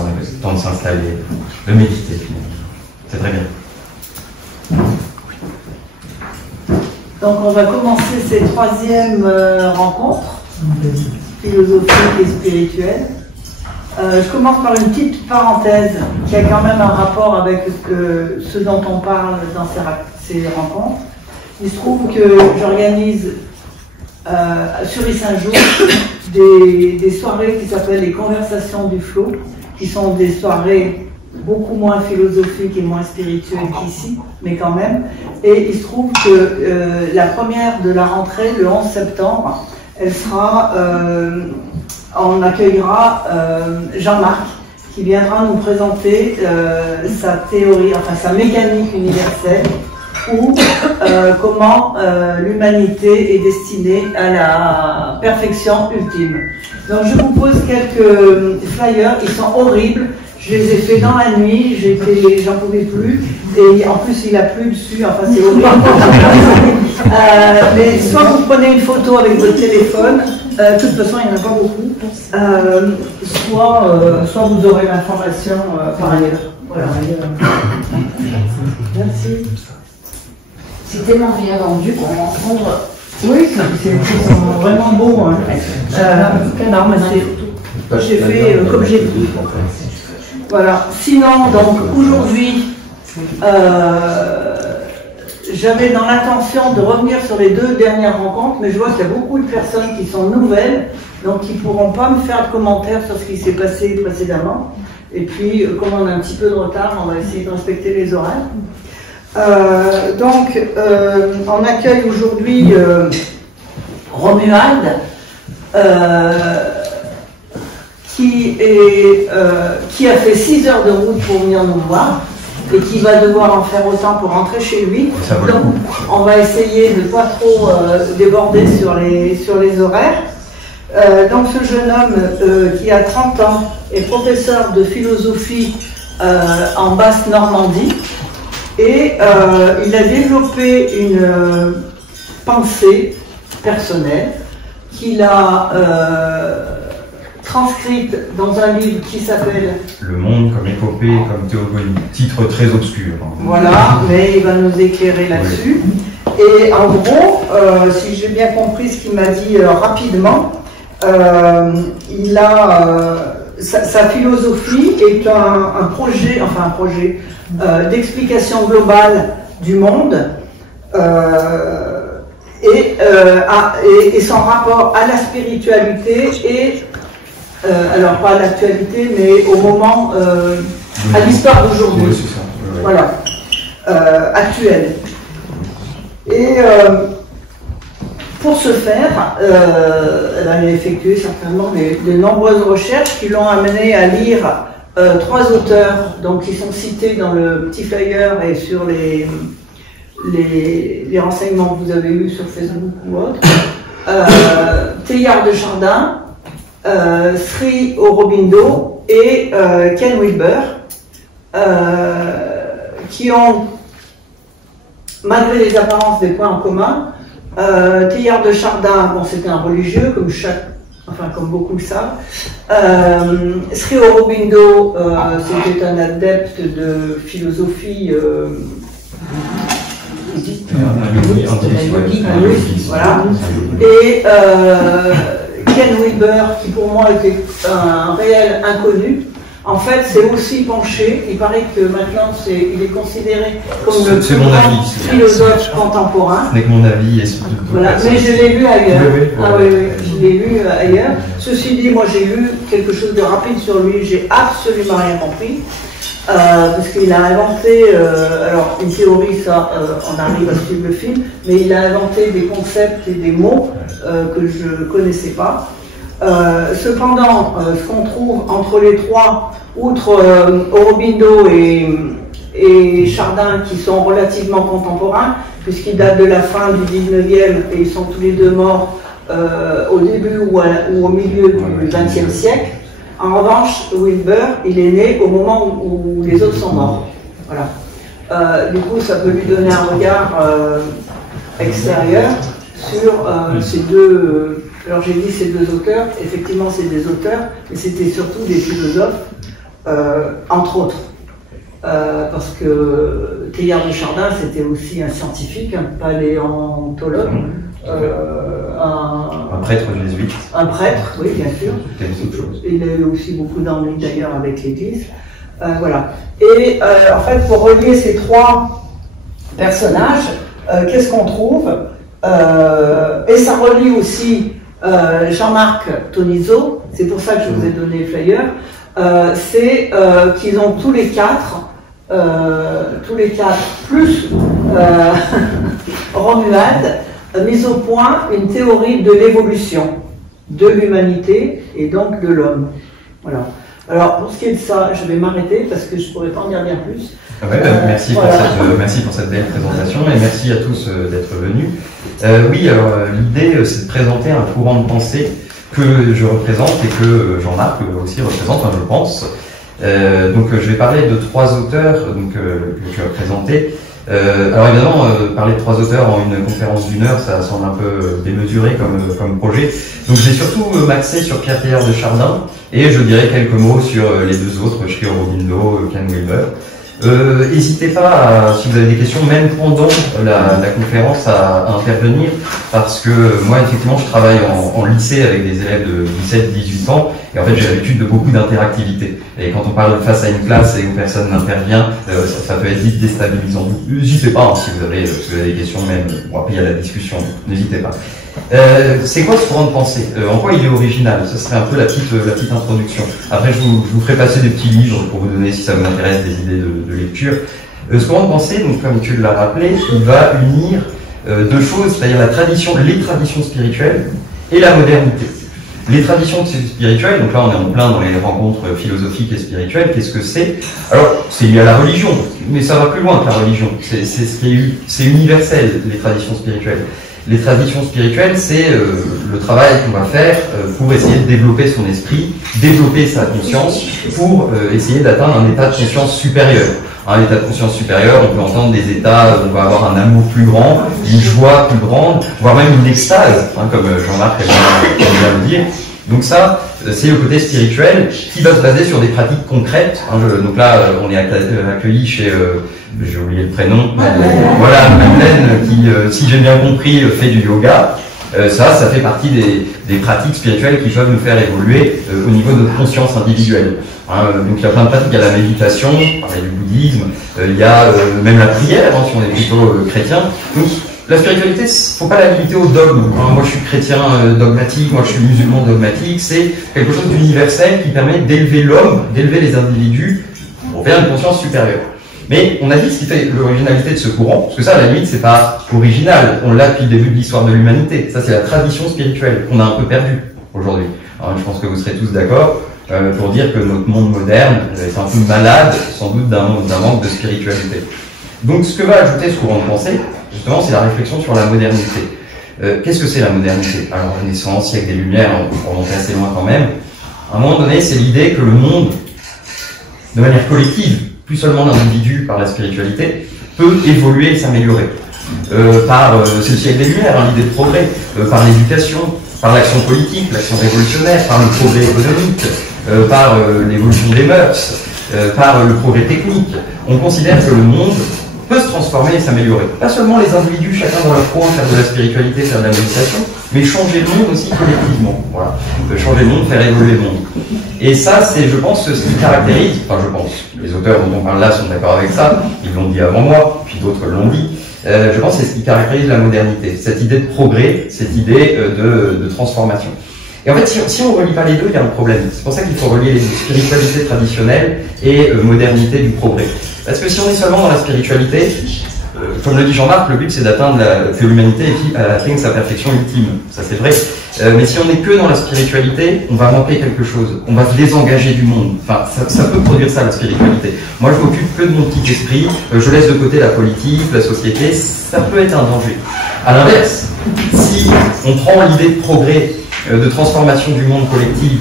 on a le temps de s'installer, de méditer. C'est très bien. Donc on va commencer cette troisième rencontre philosophique et spirituelle. Je commence par une petite parenthèse qui a quand même un rapport avec ce dont on parle dans ces rencontres. Il se trouve que j'organise sur Saint-Jour des soirées qui s'appellent les Conversations du Flot, qui sont des soirées beaucoup moins philosophiques et moins spirituelles qu'ici, mais quand même. Et il se trouve que la première de la rentrée, le 11 septembre, elle sera, on accueillera Jean-Marc, qui viendra nous présenter sa théorie, enfin sa mécanique universelle, ou comment l'humanité est destinée à la perfection ultime. Donc je vous pose quelques flyers, ils sont horribles. Je les ai faits dans la nuit, j'en pouvais plus, et en plus il a plu dessus, enfin c'est horrible. Mais soit vous prenez une photo avec votre téléphone, de toute façon il n'y en a pas beaucoup, soit vous aurez l'information par ailleurs. Voilà. Merci. C'est tellement bien vendu qu'on rencontre. Oui, c'est vraiment beau. Hein. Non, mais j'ai fait comme j'ai dit. Voilà. Sinon, donc aujourd'hui, j'avais dans l'intention de revenir sur les deux dernières rencontres, mais je vois qu'il y a beaucoup de personnes qui sont nouvelles, donc qui ne pourront pas me faire de commentaires sur ce qui s'est passé précédemment. Et puis, comme on a un petit peu de retard, on va essayer de respecter les horaires. Donc, on accueille aujourd'hui Romuald, qui a fait 6 heures de route pour venir nous voir et qui va devoir en faire autant pour rentrer chez lui. Donc, on va essayer de ne pas trop déborder sur les horaires. Donc, ce jeune homme qui a 30 ans est professeur de philosophie en Basse-Normandie. Et il a développé une pensée personnelle qu'il a transcrite dans un livre qui s'appelle Le monde comme épopée, comme théogonie. Titre très obscur. Voilà, mais il va nous éclairer là-dessus. Et en gros, si j'ai bien compris ce qu'il m'a dit rapidement, il a... Sa philosophie est un projet d'explication globale du monde et son rapport à la spiritualité et, alors pas à l'actualité, mais au moment, à l'histoire d'aujourd'hui. Oui, c'est ça. Ouais. Voilà, actuelle. Et pour ce faire, elle a effectué certainement de nombreuses recherches qui l'ont amené à lire 3 auteurs donc, qui sont cités dans le petit flyer et sur les renseignements que vous avez eus sur Facebook ou autre. Teilhard de Chardin, Sri Aurobindo et Ken Wilber, qui ont, malgré les apparences, des points en commun. Teilhard de Chardin, bon, c'était un religieux, comme beaucoup le savent. Sri Aurobindo, c'était un adepte de philosophie voilà. Et Ken Wilber, qui pour moi était un réel inconnu, en fait, c'est aussi penché. Il paraît que maintenant, il est considéré comme le plus grand philosophe contemporain. Ce n'est que mon avis. Voilà, mais je l'ai lu ailleurs. Ah oui, je l'ai lu ailleurs. Ceci dit, moi j'ai lu quelque chose de rapide sur lui. J'ai absolument rien compris. Parce qu'il a inventé, alors une théorie, ça, on arrive à suivre le film, mais il a inventé des concepts et des mots que je ne connaissais pas. Cependant, ce qu'on trouve entre les trois, outre Aurobindo et Chardin, qui sont relativement contemporains, puisqu'ils datent de la fin du 19e et ils sont tous les deux morts au début ou au milieu du 20e siècle. En revanche, Wilber, il est né au moment où les autres sont morts. Voilà. Du coup, ça peut lui donner un regard extérieur sur ces deux... alors j'ai dit ces deux auteurs, effectivement c'est des auteurs, mais c'était surtout des philosophes entre autres. Parce que Teilhard de Chardin, c'était aussi un scientifique, un paléontologue, un prêtre jésuite. Un prêtre, oui, bien sûr. Il a eu aussi beaucoup d'ennuis d'ailleurs avec l'Église. Voilà. Et en fait, pour relier ces trois personnages, qu'est-ce qu'on trouve? Et ça relie aussi Jean-Marc Tonizo, c'est pour ça que je vous ai donné le flyer, c'est qu'ils ont tous les quatre, plus Romuald, mis au point une théorie de l'évolution de l'humanité et donc de l'homme. Voilà. Alors, pour ce qui est de ça, je vais m'arrêter parce que je ne pourrais pas en dire bien plus. Merci, voilà. Merci pour cette belle présentation et merci à tous d'être venus. Oui, alors l'idée, c'est de présenter un courant de pensée que je représente et que Jean-Marc aussi représente, je pense. Donc, je vais parler de trois auteurs que je vais présenter. Alors évidemment, parler de trois auteurs en une conférence d'1 heure, ça semble un peu démesuré comme projet. Donc je vais surtout m'axer sur Pierre Teilhard de Chardin et je dirai quelques mots sur les deux autres, Schiller-Aurobindo, Ken Wilber. N'hésitez pas, si vous avez des questions, même pendant la conférence, à intervenir, parce que moi, effectivement, je travaille en lycée avec des élèves de 17-18 ans, et en fait, j'ai l'habitude de beaucoup d'interactivité. Et quand on parle face à une classe et où personne n'intervient, ça peut être vite déstabilisant. N'hésitez pas, si vous avez des questions, même, bon, après, il y a la discussion, n'hésitez pas. C'est quoi ce courant de pensée? En quoi il est original? Ce serait un peu la petite introduction. Après, je vous ferai passer des petits livres pour vous donner, si ça vous intéresse, des idées de lecture. Ce courant de pensée, donc, comme tu l'as rappelé, il va unir deux choses, c'est-à-dire les traditions spirituelles et la modernité. Les traditions spirituelles, donc là on est en plein dans les rencontres philosophiques et spirituelles, qu'est-ce que c'est? Alors, c'est lié à la religion, mais ça va plus loin que la religion. C'est universel, les traditions spirituelles. Les traditions spirituelles, c'est le travail qu'on va faire pour essayer de développer son esprit, développer sa conscience, pour essayer d'atteindre un état de conscience supérieur. Un état de conscience supérieur, on peut entendre des états où on va avoir un amour plus grand, une joie plus grande, voire même une extase, comme Jean-Marc vient de le dire. Donc ça, c'est le côté spirituel qui va se baser sur des pratiques concrètes. Donc là, on est accueilli chez, j'ai oublié le prénom, voilà, Madeleine, qui, si j'ai bien compris, fait du yoga. Ça fait partie des pratiques spirituelles qui peuvent nous faire évoluer au niveau de notre conscience individuelle. Donc il y a plein de pratiques, il y a la méditation, on parlait du bouddhisme, il y a même la prière, si on est plutôt chrétien. Donc la spiritualité, faut pas la limiter au dogme. Moi je suis chrétien dogmatique, moi je suis musulman dogmatique, c'est quelque chose d'universel qui permet d'élever l'homme, d'élever les individus vers une conscience supérieure. Mais on a dit ce qui fait l'originalité de ce courant, parce que ça, à la limite, c'est pas original. On l'a depuis le début de l'histoire de l'humanité. Ça, c'est la tradition spirituelle qu'on a un peu perdue aujourd'hui. Je pense que vous serez tous d'accord pour dire que notre monde moderne est un peu malade, sans doute d'un manque de spiritualité. Donc, ce que va ajouter ce courant de pensée, justement, c'est la réflexion sur la modernité. Qu'est-ce que c'est la modernité? Alors, Renaissance, siècle des Lumières, on peut remonter assez loin quand même. À un moment donné, c'est l'idée que le monde, de manière collective, plus seulement l'individu par la spiritualité, peut évoluer et s'améliorer. C'est le siècle des Lumières, l'idée de progrès, par l'éducation, par l'action politique, l'action révolutionnaire, par le progrès économique, par l'évolution des mœurs, par le progrès technique. On considère que le monde peut se transformer et s'améliorer. Pas seulement les individus, chacun dans leur coin, faire de la spiritualité, faire de la méditation, mais changer le monde aussi collectivement. Voilà. Changer le monde, faire évoluer le monde. Et ça, c'est, je pense, ce qui caractérise, les auteurs dont on parle là sont d'accord avec ça, ils l'ont dit avant moi, puis d'autres l'ont dit, je pense que c'est ce qui caractérise la modernité, cette idée de progrès, cette idée de transformation. Et en fait, si on ne relie pas les deux, il y a un problème. C'est pour ça qu'il faut relier les spiritualités traditionnelles et modernité du progrès. Parce que si on est seulement dans la spiritualité, comme le dit Jean-Marc, le but c'est d'atteindre que l'humanité atteigne sa perfection ultime. Ça c'est vrai. Mais si on n'est que dans la spiritualité, on va manquer quelque chose. On va se désengager du monde. Enfin, ça peut produire ça, la spiritualité. Moi, je m'occupe que de mon petit esprit. Je laisse de côté la politique, la société. Ça peut être un danger. À l'inverse, si on prend l'idée de progrès, de transformation du monde collectif,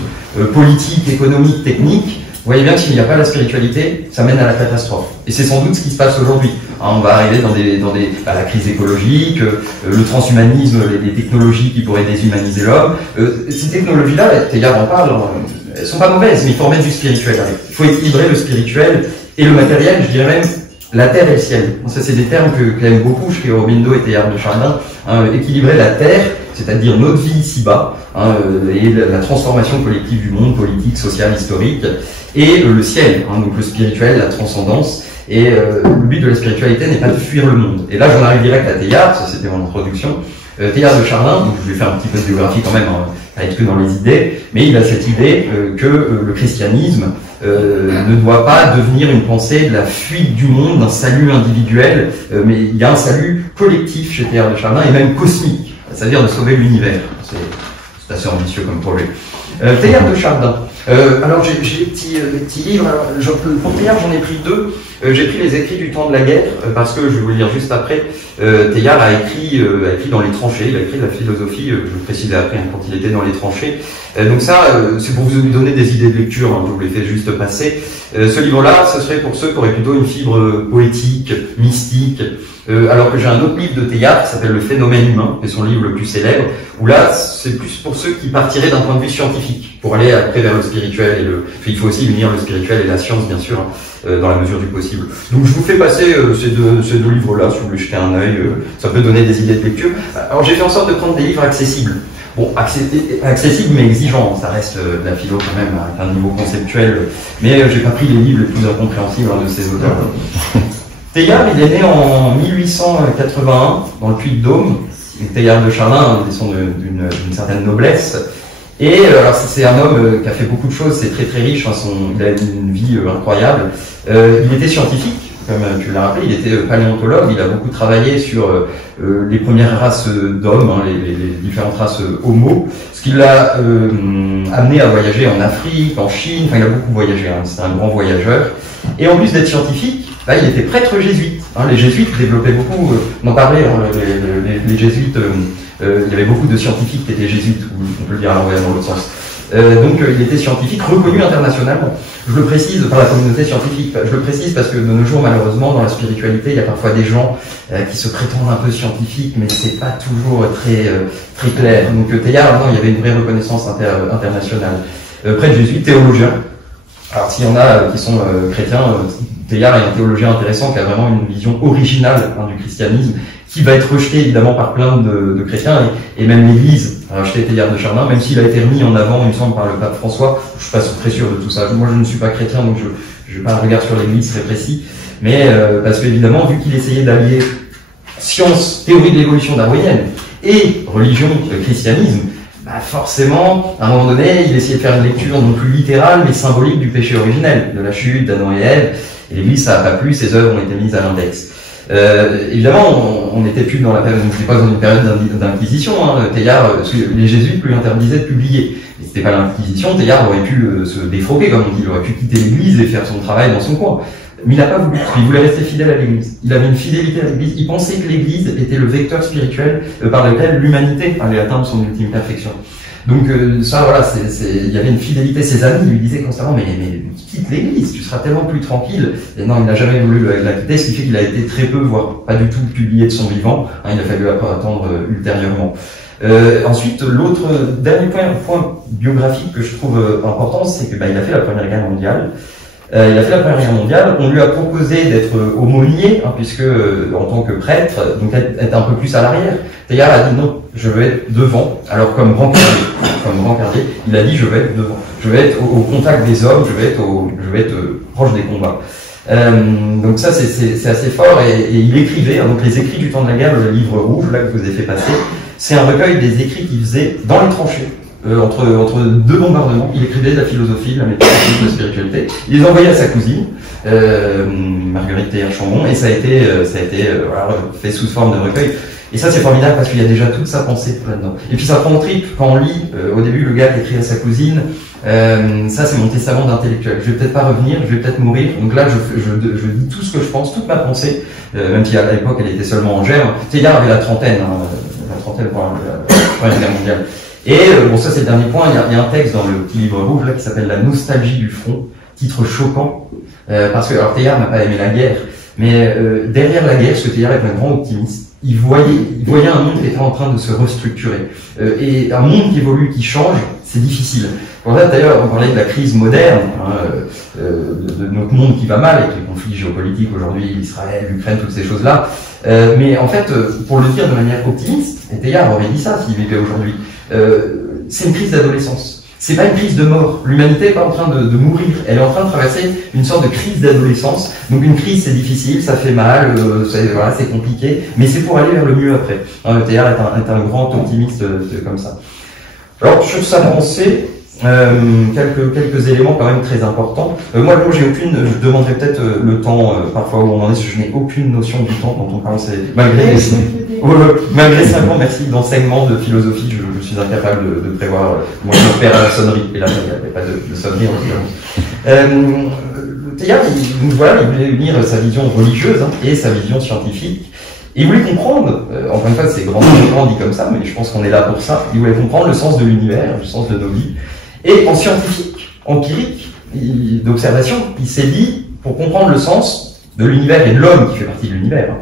politique, économique, technique, vous voyez bien que s'il n'y a pas la spiritualité, ça mène à la catastrophe. Et c'est sans doute ce qui se passe aujourd'hui. On va arriver dans la crise écologique, le transhumanisme, les technologies qui pourraient déshumaniser l'homme. Ces technologies-là, Teilhard en parle, sont pas mauvaises, mais il faut remettre du spirituel avec. Il faut équilibrer le spirituel et le matériel, je dirais même la terre et le ciel. Ça, c'est des termes que j'aime beaucoup chez Aurobindo et Teilhard de Chardin. Équilibrer la terre, c'est-à-dire notre vie ici-bas, et la transformation collective du monde, politique, social, historique, et le ciel, donc le spirituel, la transcendance. Et le but de la spiritualité n'est pas de fuir le monde. Et là, j'en arrive direct à Teilhard, ça c'était mon introduction. Teilhard de Chardin, donc je vais faire un petit peu de biographie quand même, pas être que dans les idées, mais il a cette idée que le christianisme ne doit pas devenir une pensée de la fuite du monde, d'un salut individuel, mais il y a un salut collectif chez Teilhard de Chardin, et même cosmique, c'est-à-dire de sauver l'univers. C'est assez ambitieux comme projet. Teilhard de Chardin. Alors j'ai des petits livres. Alors, pour Teilhard, j'en ai pris deux. J'ai pris les écrits du temps de la guerre parce que je vais vous le dire juste après. Teilhard a écrit dans les tranchées. Il a écrit de la philosophie. Je vous le précisais après quand il était dans les tranchées. Donc ça, c'est pour vous donner des idées de lecture. Je vous les fais juste passer. Ce livre-là, ce serait pour ceux qui auraient plutôt une fibre poétique, mystique. Alors que j'ai un autre livre de Teilhard qui s'appelle Le phénomène humain, qui est son livre le plus célèbre, où là, c'est plus pour ceux qui partiraient d'un point de vue scientifique, pour aller après vers le spirituel et il faut aussi unir le spirituel et la science, bien sûr, dans la mesure du possible. Donc je vous fais passer ces deux livres-là, si vous voulez jeter un œil, ça peut donner des idées de lecture. Alors j'ai fait en sorte de prendre des livres accessibles. Bon, accessible mais exigeant, ça reste de la philo quand même, avec un niveau conceptuel, mais j'ai pas pris les livres les plus incompréhensibles de ces auteurs. Teilhard, il est né en 1881 dans le Puy-de-Dôme. Teilhard de Chardin descend d'une certaine noblesse. Et alors c'est un homme qui a fait beaucoup de choses, c'est très très riche, il a une vie incroyable. Il était scientifique, comme tu l'as rappelé, il était paléontologue, il a beaucoup travaillé sur les premières races d'hommes, les différentes races homo, ce qui l'a amené à voyager en Afrique, en Chine, enfin il a beaucoup voyagé, c'était un grand voyageur. Et en plus d'être scientifique, là, il était prêtre jésuite. Les jésuites développaient beaucoup, on en parlait, les jésuites, il y avait beaucoup de scientifiques qui étaient jésuites, on peut le dire à l'envers dans l'autre sens. Donc il était scientifique, reconnu internationalement. Je le précise par la communauté scientifique, je le précise parce que de nos jours, malheureusement, dans la spiritualité, il y a parfois des gens qui se prétendent un peu scientifiques, mais c'est pas toujours très clair. Donc Teilhard, il y avait une vraie reconnaissance internationale. Prêtre jésuite, théologien. Alors s'il y en a qui sont chrétiens, Teilhard est un théologien intéressant qui a vraiment une vision originale du christianisme, qui va être rejeté évidemment par plein de chrétiens, et même l'Église a rejeté Teilhard de Chardin, même s'il a été remis en avant, il me semble, par le pape François. Je suis pas très sûr de tout ça. Moi, je ne suis pas chrétien, donc je n'ai pas un regard sur l'Église très précis, mais parce qu'évidemment, vu qu'il essayait d'allier science, théorie de l'évolution darwinienne, et religion, christianisme, forcément, à un moment donné, il essayait de faire une lecture non plus littérale, mais symbolique du péché originel, de la chute d'Adam et Ève, et l'Église, ça n'a pas plu, ses œuvres ont été mises à l'index. Évidemment, on n'était plus dans la période, on n'était pas dans une période d'inquisition. Teilhard, les jésuites lui interdisaient de publier. Mais c'était pas l'inquisition. Teilhard aurait pu se défroquer, comme on dit, il aurait pu quitter l'église et faire son travail dans son coin. Mais il n'a pas voulu. Il voulait rester fidèle à l'église. Il avait une fidélité à l'église. Il pensait que l'église était le vecteur spirituel par lequel l'humanité allait atteindre son ultime perfection. Donc ça, voilà, il y avait une fidélité. Ses amis lui disaient constamment, mais quitte l'église, tu seras tellement plus tranquille. Et non, il n'a jamais voulu la quitter, ce qui fait qu'il a été très peu, voire pas du tout publié de son vivant. Il a fallu attendre ultérieurement. Ensuite, l'autre dernier point biographique que je trouve important, c'est que il a fait la Première Guerre mondiale. Il a fait la Première Guerre mondiale, on lui a proposé d'être aumônier, puisque en tant que prêtre, donc être un peu plus à l'arrière. Teilhard a dit non, je veux être devant. Alors comme grand cardier, il a dit je veux être devant. Je veux être au contact des hommes, je veux être proche des combats. Donc ça c'est assez fort, et il écrivait, donc les écrits du temps de la guerre, le livre rouge là que je vous ai fait passer, c'est un recueil des écrits qu'il faisait dans les tranchées. Entre deux bombardements, il écrivait de la philosophie, de la métaphysique, de la spiritualité. Il les envoyait à sa cousine, Marguerite Teilhard-Chambon, et ça a été fait sous forme de recueil. Et ça c'est formidable parce qu'il y a déjà toute sa pensée là-dedans. Et puis ça prend au trip quand on lit, au début le gars qui écrit à sa cousine, ça c'est mon testament d'intellectuel. Je vais peut-être pas revenir, je vais peut-être mourir. Donc là je dis tout ce que je pense, toute ma pensée, même si à l'époque elle était seulement en germe. Teilhard avait la trentaine pour la Première Guerre mondiale. Et bon, ça c'est le dernier point, il y a un texte dans le petit livre rouge là qui s'appelle La nostalgie du front, titre choquant, parce que alors Teilhard n'a pas aimé la guerre, mais derrière la guerre, ce Teilhard est un grand optimiste. Il voyait un monde qui était en train de se restructurer. Et un monde qui évolue, qui change, c'est difficile. Pour ça, d'ailleurs, on parlait de la crise moderne, de notre monde qui va mal, avec les conflits géopolitiques aujourd'hui, Israël, l'Ukraine, toutes ces choses-là. Mais en fait, pour le dire de manière optimiste, et Teilhard aurait dit ça s'il vivait aujourd'hui, c'est une crise d'adolescence. C'est pas une crise de mort. L'humanité est pas en train de mourir. Elle est en train de traverser une sorte de crise d'adolescence. Donc une crise, c'est difficile, ça fait mal, voilà, c'est compliqué, mais c'est pour aller vers le mieux après. Teilhard est un grand optimiste comme ça. Alors sur sa pensée, quelques éléments quand même très importants. Moi, je demanderai peut-être le temps parfois où on en est, parce que je n'ai aucune notion du temps quand on parle, malgré 5 ans, merci, d'enseignement de philosophie, je suis incapable de prévoir. Moi, je me perds à la sonnerie, et là, il n'y avait pas de sonnerie en l'occurrence. Teilhard, il voulait unir sa vision religieuse et sa vision scientifique. Et il voulait comprendre, encore une fois, c'est grand dit comme ça, mais je pense qu'on est là pour ça, il voulait comprendre le sens de l'univers, le sens de nos vies. Et en scientifique, empirique, d'observation, il s'est dit, pour comprendre le sens de l'univers et de l'homme qui fait partie de l'univers,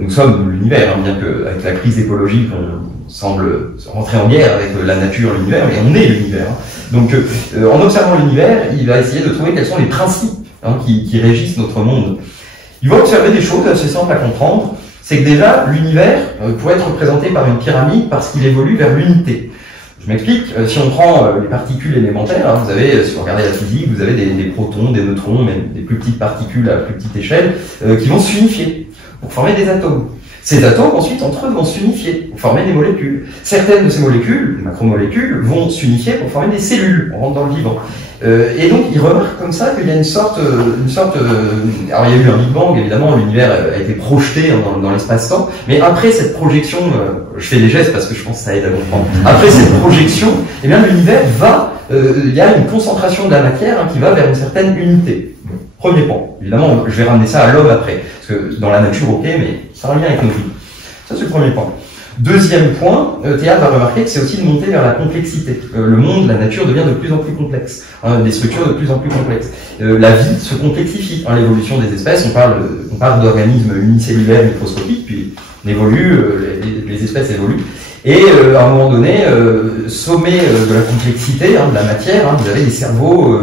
nous sommes l'univers, bien qu'avec la crise écologique, on semble rentrer en guerre avec la nature, l'univers, mais on est l'univers. Donc, en observant l'univers, il va essayer de trouver quels sont les principes qui régissent notre monde. Il va observer des choses assez simples à comprendre, c'est que déjà, l'univers pourrait être représenté par une pyramide parce qu'il évolue vers l'unité. Je m'explique, si on prend les particules élémentaires, vous avez, si vous regardez la physique, vous avez des protons, des neutrons, même des plus petites particules à plus petite échelle, qui vont s'unifier pour former des atomes. Ces atomes, ensuite, entre eux, vont s'unifier pour former des molécules. Certaines de ces molécules, les macromolécules, vont s'unifier pour former des cellules, on rentre dans le vivant. Et donc, il remarque comme ça qu'il y a une sorte alors il y a eu un Big Bang, évidemment, l'univers a été projeté dans l'espace-temps, mais après cette projection, je fais des gestes parce que je pense que ça aide à comprendre, après cette projection, eh bien, l'univers il y a une concentration de la matière qui va vers une certaine unité. Premier point. Évidemment, je vais ramener ça à l'homme après, parce que dans la nature, ok, mais ça a un lien avec nos vies. Ça, c'est le premier point. Deuxième point, Teilhard va remarquer que c'est aussi de monter vers la complexité. Le monde, la nature devient de plus en plus complexe, des structures de plus en plus complexes. La vie se complexifie. L'évolution des espèces, on parle d'organismes unicellulaires microscopiques, puis on évolue, les espèces évoluent. Et à un moment donné, sommet de la complexité, de la matière, vous avez des cerveaux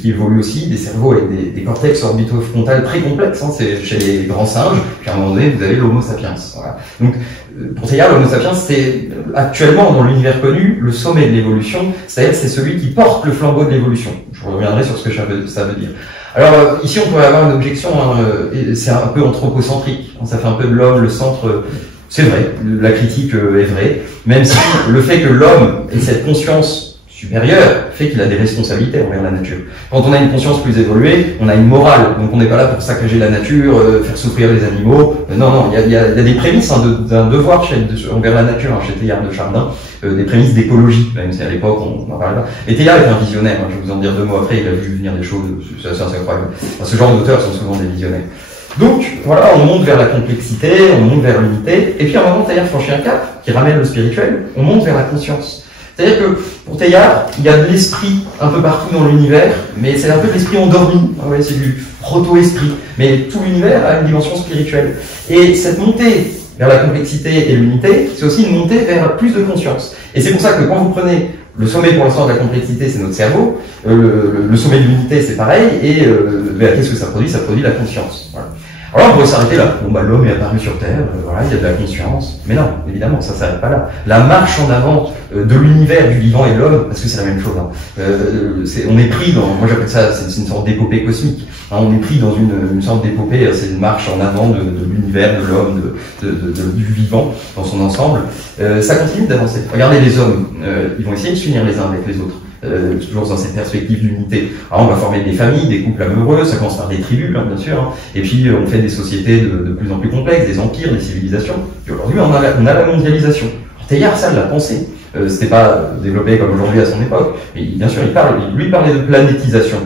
qui évoluent aussi, des cerveaux avec des cortex orbitofrontales très complexes, c'est chez les grands singes, puis à un moment donné, vous avez l'Homo sapiens. Voilà. Donc, pour Teilhard, l'Homo sapiens, c'est actuellement, dans l'univers connu, le sommet de l'évolution, c'est-à-dire c'est celui qui porte le flambeau de l'évolution. Je reviendrai sur ce que ça veut dire. Alors, ici, on pourrait avoir une objection, c'est un peu anthropocentrique, ça fait un peu de l'homme le centre. C'est vrai, la critique est vraie, même si le fait que l'homme ait cette conscience supérieure fait qu'il a des responsabilités envers la nature. Quand on a une conscience plus évoluée, on a une morale, donc on n'est pas là pour saccager la nature, faire souffrir les animaux. Non, il y a des prémices d'un devoir envers la nature, chez Teilhard de Chardin, des prémices d'écologie, même si à l'époque on n'en parlait pas. Et Teilhard est un visionnaire, je vais vous en dire 2 mots après, il a vu venir des choses, c'est assez incroyable. Ce genre d'auteurs sont souvent des visionnaires. Donc, voilà, on monte vers la complexité, on monte vers l'unité, et puis à un moment, Teilhard franchit un cap qui ramène le spirituel, on monte vers la conscience. C'est-à-dire que, pour Teilhard, il y a de l'esprit un peu partout dans l'univers, mais c'est un peu de l'esprit endormi, c'est du proto-esprit, mais tout l'univers a une dimension spirituelle. Et cette montée vers la complexité et l'unité, c'est aussi une montée vers plus de conscience. Et c'est pour ça que quand vous prenez le sommet pour l'instant de la complexité, c'est notre cerveau, le sommet de l'unité, c'est pareil, et qu'est-ce que ça produit? Ça produit la conscience. Voilà. Alors on pourrait s'arrêter là. L'homme est apparu sur Terre, il y a de la conscience. Mais non, évidemment, ça ne s'arrête pas là. La marche en avant de l'univers, du vivant et de l'homme, parce que c'est la même chose. On est pris dans, moi j'appelle ça, c'est une sorte d'épopée cosmique. On est pris dans une sorte d'épopée, c'est une marche en avant de l'univers, de l'homme, du vivant dans son ensemble. Ça continue d'avancer. Regardez les hommes, ils vont essayer de s'unir les uns avec les autres. Toujours dans cette perspective d'unité. Alors on va former des familles, des couples amoureux, ça commence par des tribus, bien sûr, et puis on fait des sociétés de plus en plus complexes, des empires, des civilisations. Et aujourd'hui, on a la mondialisation. Alors, Teilhard, ça, l'a pensé. C'était pas développé comme aujourd'hui à son époque, mais bien sûr, lui parlait de planétisation.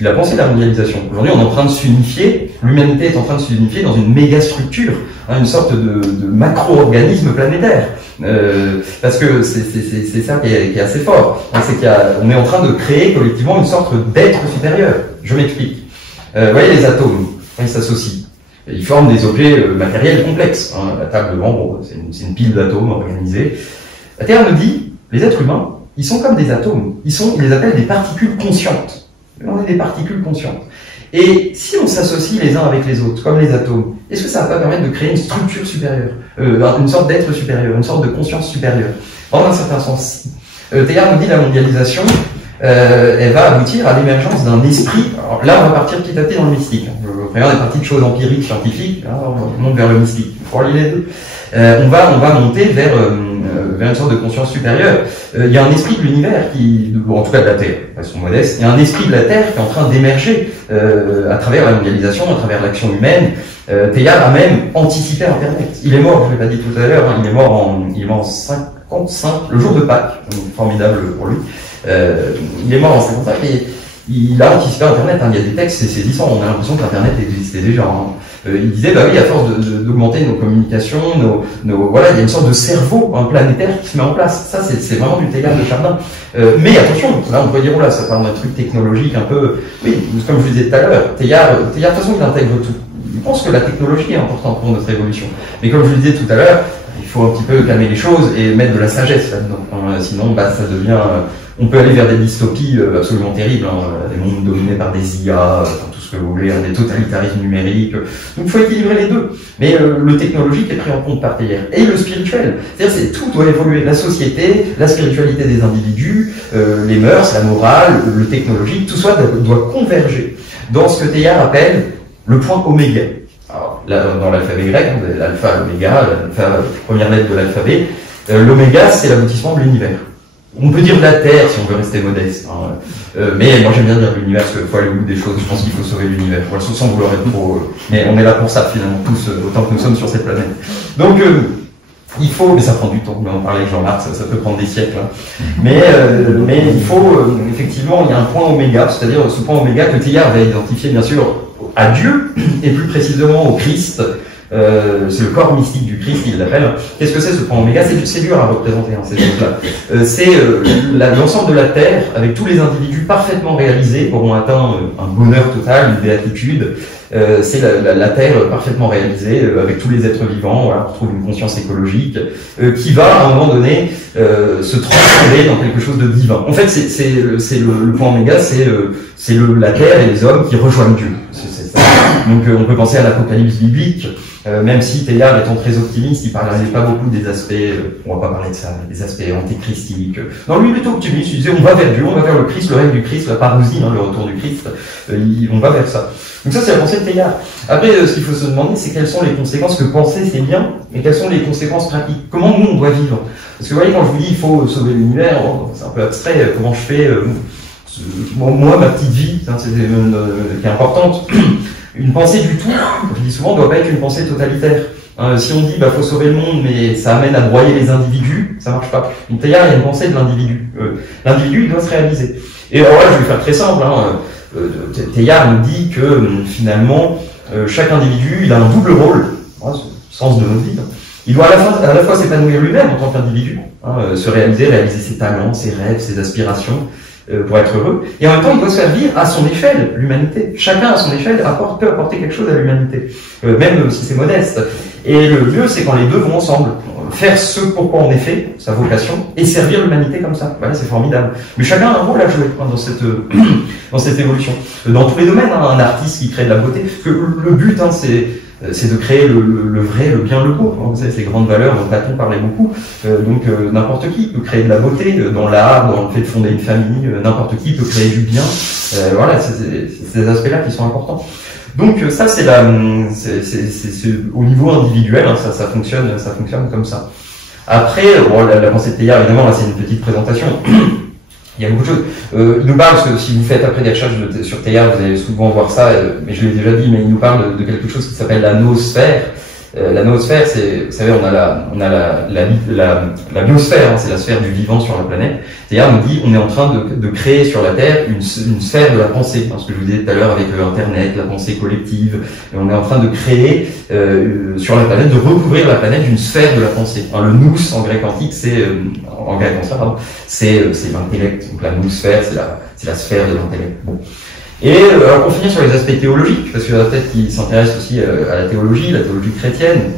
Il a pensé la mondialisation. Aujourd'hui, on est en train de s'unifier, l'humanité est en train de s'unifier dans une méga structure, une sorte de macro-organisme planétaire. Parce que c'est ça qui est assez fort. C'est qu'on est en train de créer collectivement une sorte d'être supérieur. Je m'explique. Vous voyez les atomes, quand ils s'associent, ils forment des objets matériels complexes. La table de Van, c'est une pile d'atomes organisée. La Terre nous dit, les êtres humains, ils sont comme des atomes. Ils les appellent des particules conscientes. On est des particules conscientes. Et si on s'associe les uns avec les autres, comme les atomes, est-ce que ça va pas permettre de créer une structure supérieure, une sorte d'être supérieur, une sorte de conscience supérieure? Dans un certain sens, Teilhard nous dit la mondialisation, elle va aboutir à l'émergence d'un esprit. Alors là, on va partir petit à petit dans le mystique. Je préviens des parties de choses empiriques, scientifiques, là, on monte vers le mystique. Il faut relier les deux. On va monter vers une sorte de conscience supérieure. Il y a un esprit de l'univers en tout cas de la Terre, de façon modeste, il y a un esprit de la Terre qui est en train d'émerger à travers la mondialisation, à travers l'action humaine. Teilhard a même anticipé Internet. Il est mort, je ne l'ai pas dit tout à l'heure, il est mort en 55, le jour de Pâques, formidable pour lui. Il est mort en 55 et il a anticipé Internet. Il y a des textes, c'est saisissant, on a l'impression qu'Internet existait déjà. Il disait, bah oui, à force d'augmenter nos communications, voilà, il y a une sorte de cerveau planétaire qui se met en place. Ça, c'est vraiment du Teilhard de Chardin. Mais attention, là, on peut dire, oh là, ça parle d'un truc technologique un peu, oui, comme je le disais tout à l'heure, Teilhard, de toute façon, il intègre tout. Il pense que la technologie est importante pour notre évolution. Mais comme je le disais tout à l'heure, il faut un petit peu calmer les choses et mettre de la sagesse là-dedans. Sinon, ça devient, on peut aller vers des dystopies absolument terribles, des mondes dominés par des IA, tout ce que vous voulez, des totalitarismes numériques. Donc il faut équilibrer les deux. Mais le technologique est pris en compte par Teilhard. Et le spirituel. C'est-à-dire tout doit évoluer. La société, la spiritualité des individus, les mœurs, la morale, le technologique, tout ça doit converger dans ce que Teilhard appelle le point oméga. Alors, là, dans l'alphabet grec, vous avez l'alpha, l'oméga, l'alpha, première lettre de l'alphabet. L'oméga, c'est l'aboutissement de l'univers. On peut dire de la Terre si on veut rester modeste, mais moi j'aime bien dire l'univers parce qu'il faut aller au bout des choses. Je pense qu'il faut sauver l'univers, voilà, sans vouloir être trop. Mais on est là pour ça finalement tous, autant que nous sommes sur cette planète. Donc il faut, mais ça prend du temps. On parlait avec Jean-Marc, ça peut prendre des siècles. Mais il faut effectivement, il y a un point oméga, c'est-à-dire ce point oméga que Teilhard va identifier bien sûr à Dieu et plus précisément au Christ. C'est le corps mystique du Christ, il l'appelle. Qu'est-ce que c'est ce point oméga? C'est dur à représenter, ces choses-là. C'est l'ensemble de la Terre, avec tous les individus parfaitement réalisés, auront atteint un bonheur total, une béatitude. C'est la Terre parfaitement réalisée, avec tous les êtres vivants, voilà, on retrouve une conscience écologique, qui va, à un moment donné, se transformer dans quelque chose de divin. En fait, c'est le point oméga, c'est la Terre et les hommes qui rejoignent Dieu. C'est ça. Donc on peut penser à l'Apocalypse biblique, même si Teilhard étant très optimiste, il ne parlait pas beaucoup des aspects, on va pas parler de ça, des aspects antéchristiques. Non, lui il était optimiste, il disait on va vers Dieu, on va vers le Christ, le règne du Christ, la parousie, le retour du Christ, on va vers ça. Donc ça c'est la pensée de Teilhard. Après, ce qu'il faut se demander, c'est quelles sont les conséquences, que penser c'est bien, mais quelles sont les conséquences pratiques. Comment nous on doit vivre? Parce que vous voyez, quand je vous dis il faut sauver l'univers, c'est un peu abstrait, comment je fais moi, ma petite vie, qui est importante, une pensée du tout, je dis souvent, ne doit pas être une pensée totalitaire. Si on dit, faut sauver le monde, mais ça amène à broyer les individus, ça marche pas. Donc, Teilhard, il y a une pensée de l'individu. L'individu, il doit se réaliser. Et alors là, je vais faire très simple. Teilhard nous dit que, finalement, chaque individu, il a un double rôle, c'est le sens de notre vie. Il doit à la fois s'épanouir lui-même en tant qu'individu, se réaliser ses talents, ses rêves, ses aspirations, pour être heureux, et en même temps il doit servir à son échelle l'humanité. Chacun à son échelle peut apporter quelque chose à l'humanité, même si c'est modeste. Et le mieux c'est quand les deux vont ensemble, faire ce pourquoi on est fait, sa vocation, et servir l'humanité comme ça. Voilà, c'est formidable. Mais chacun a un rôle à jouer dans cette évolution. Dans tous les domaines, un artiste qui crée de la beauté, parce que le but c'est de créer le vrai, le bien, le beau. Vous savez, ces grandes valeurs dont Platon parlait beaucoup. Donc n'importe qui peut créer de la beauté dans l'art, dans le fait de fonder une famille. N'importe qui peut créer du bien. Voilà, c'est ces aspects-là qui sont importants. Donc ça, c'est au niveau individuel, ça fonctionne comme ça. Après, la pensée de Teilhard, évidemment, là, c'est une petite présentation. Il y a beaucoup de choses. Il nous parle, parce que si vous faites après des recherches sur Teilhard, vous allez souvent voir ça, mais je l'ai déjà dit, mais il nous parle de quelque chose qui s'appelle la noosphère. La noosphère, c'est, vous savez, on a la biosphère, c'est la sphère du vivant sur la planète. Teilhard nous dit, on est en train de créer sur la Terre une sphère de la pensée. Ce que je vous disais tout à l'heure avec Internet, la pensée collective. Et on est en train de créer sur la planète, de recouvrir la planète d'une sphère de la pensée. Le nous en grec antique, c'est l'intellect. Donc la noosphère, c'est la sphère de l'intellect. Bon. Et alors pour finir sur les aspects théologiques, parce qu'il y en a peut-être qui s'intéressent aussi à la théologie chrétienne,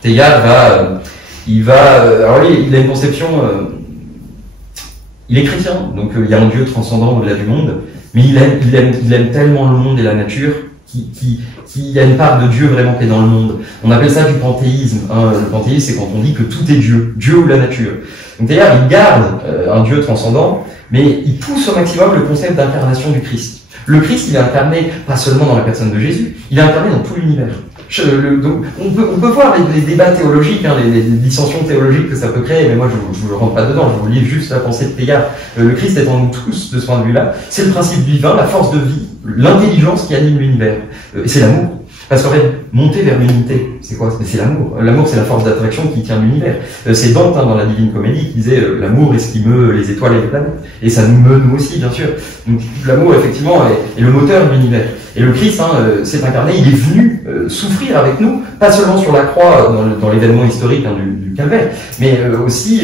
Teilhard il a une conception Il est chrétien, donc il y a un Dieu transcendant au-delà du monde, mais il aime tellement le monde et la nature qu'il y a une part de Dieu vraiment qui est dans le monde. On appelle ça du panthéisme. Hein. Le panthéisme, c'est quand on dit que tout est Dieu, Dieu ou la nature. Donc d'ailleurs, il garde un Dieu transcendant, mais il pousse au maximum le concept d'incarnation du Christ. Le Christ, il est incarné pas seulement dans la personne de Jésus, il est incarné dans tout l'univers. Donc, on peut voir les débats théologiques, hein, les dissensions théologiques que ça peut créer, mais moi je ne rentre pas dedans, je vous lis juste la pensée de Teilhard. Le Christ est en nous tous, de ce point de vue-là. C'est le principe divin, la force de vie, l'intelligence qui anime l'univers. Et c'est l'amour. Parce qu'en fait, monter vers l'unité, c'est quoi? C'est l'amour. L'amour, c'est la force d'attraction qui tient l'univers. C'est Dante, hein, dans la Divine Comédie, qui disait l'amour est ce qui meut les étoiles et les planètes. Et ça nous meut, nous aussi, bien sûr. Donc l'amour, effectivement, est le moteur de l'univers. Et le Christ, hein, s'est incarné, il est venu souffrir avec nous, pas seulement sur la croix, dans l'événement historique, hein, du Calvaire, mais aussi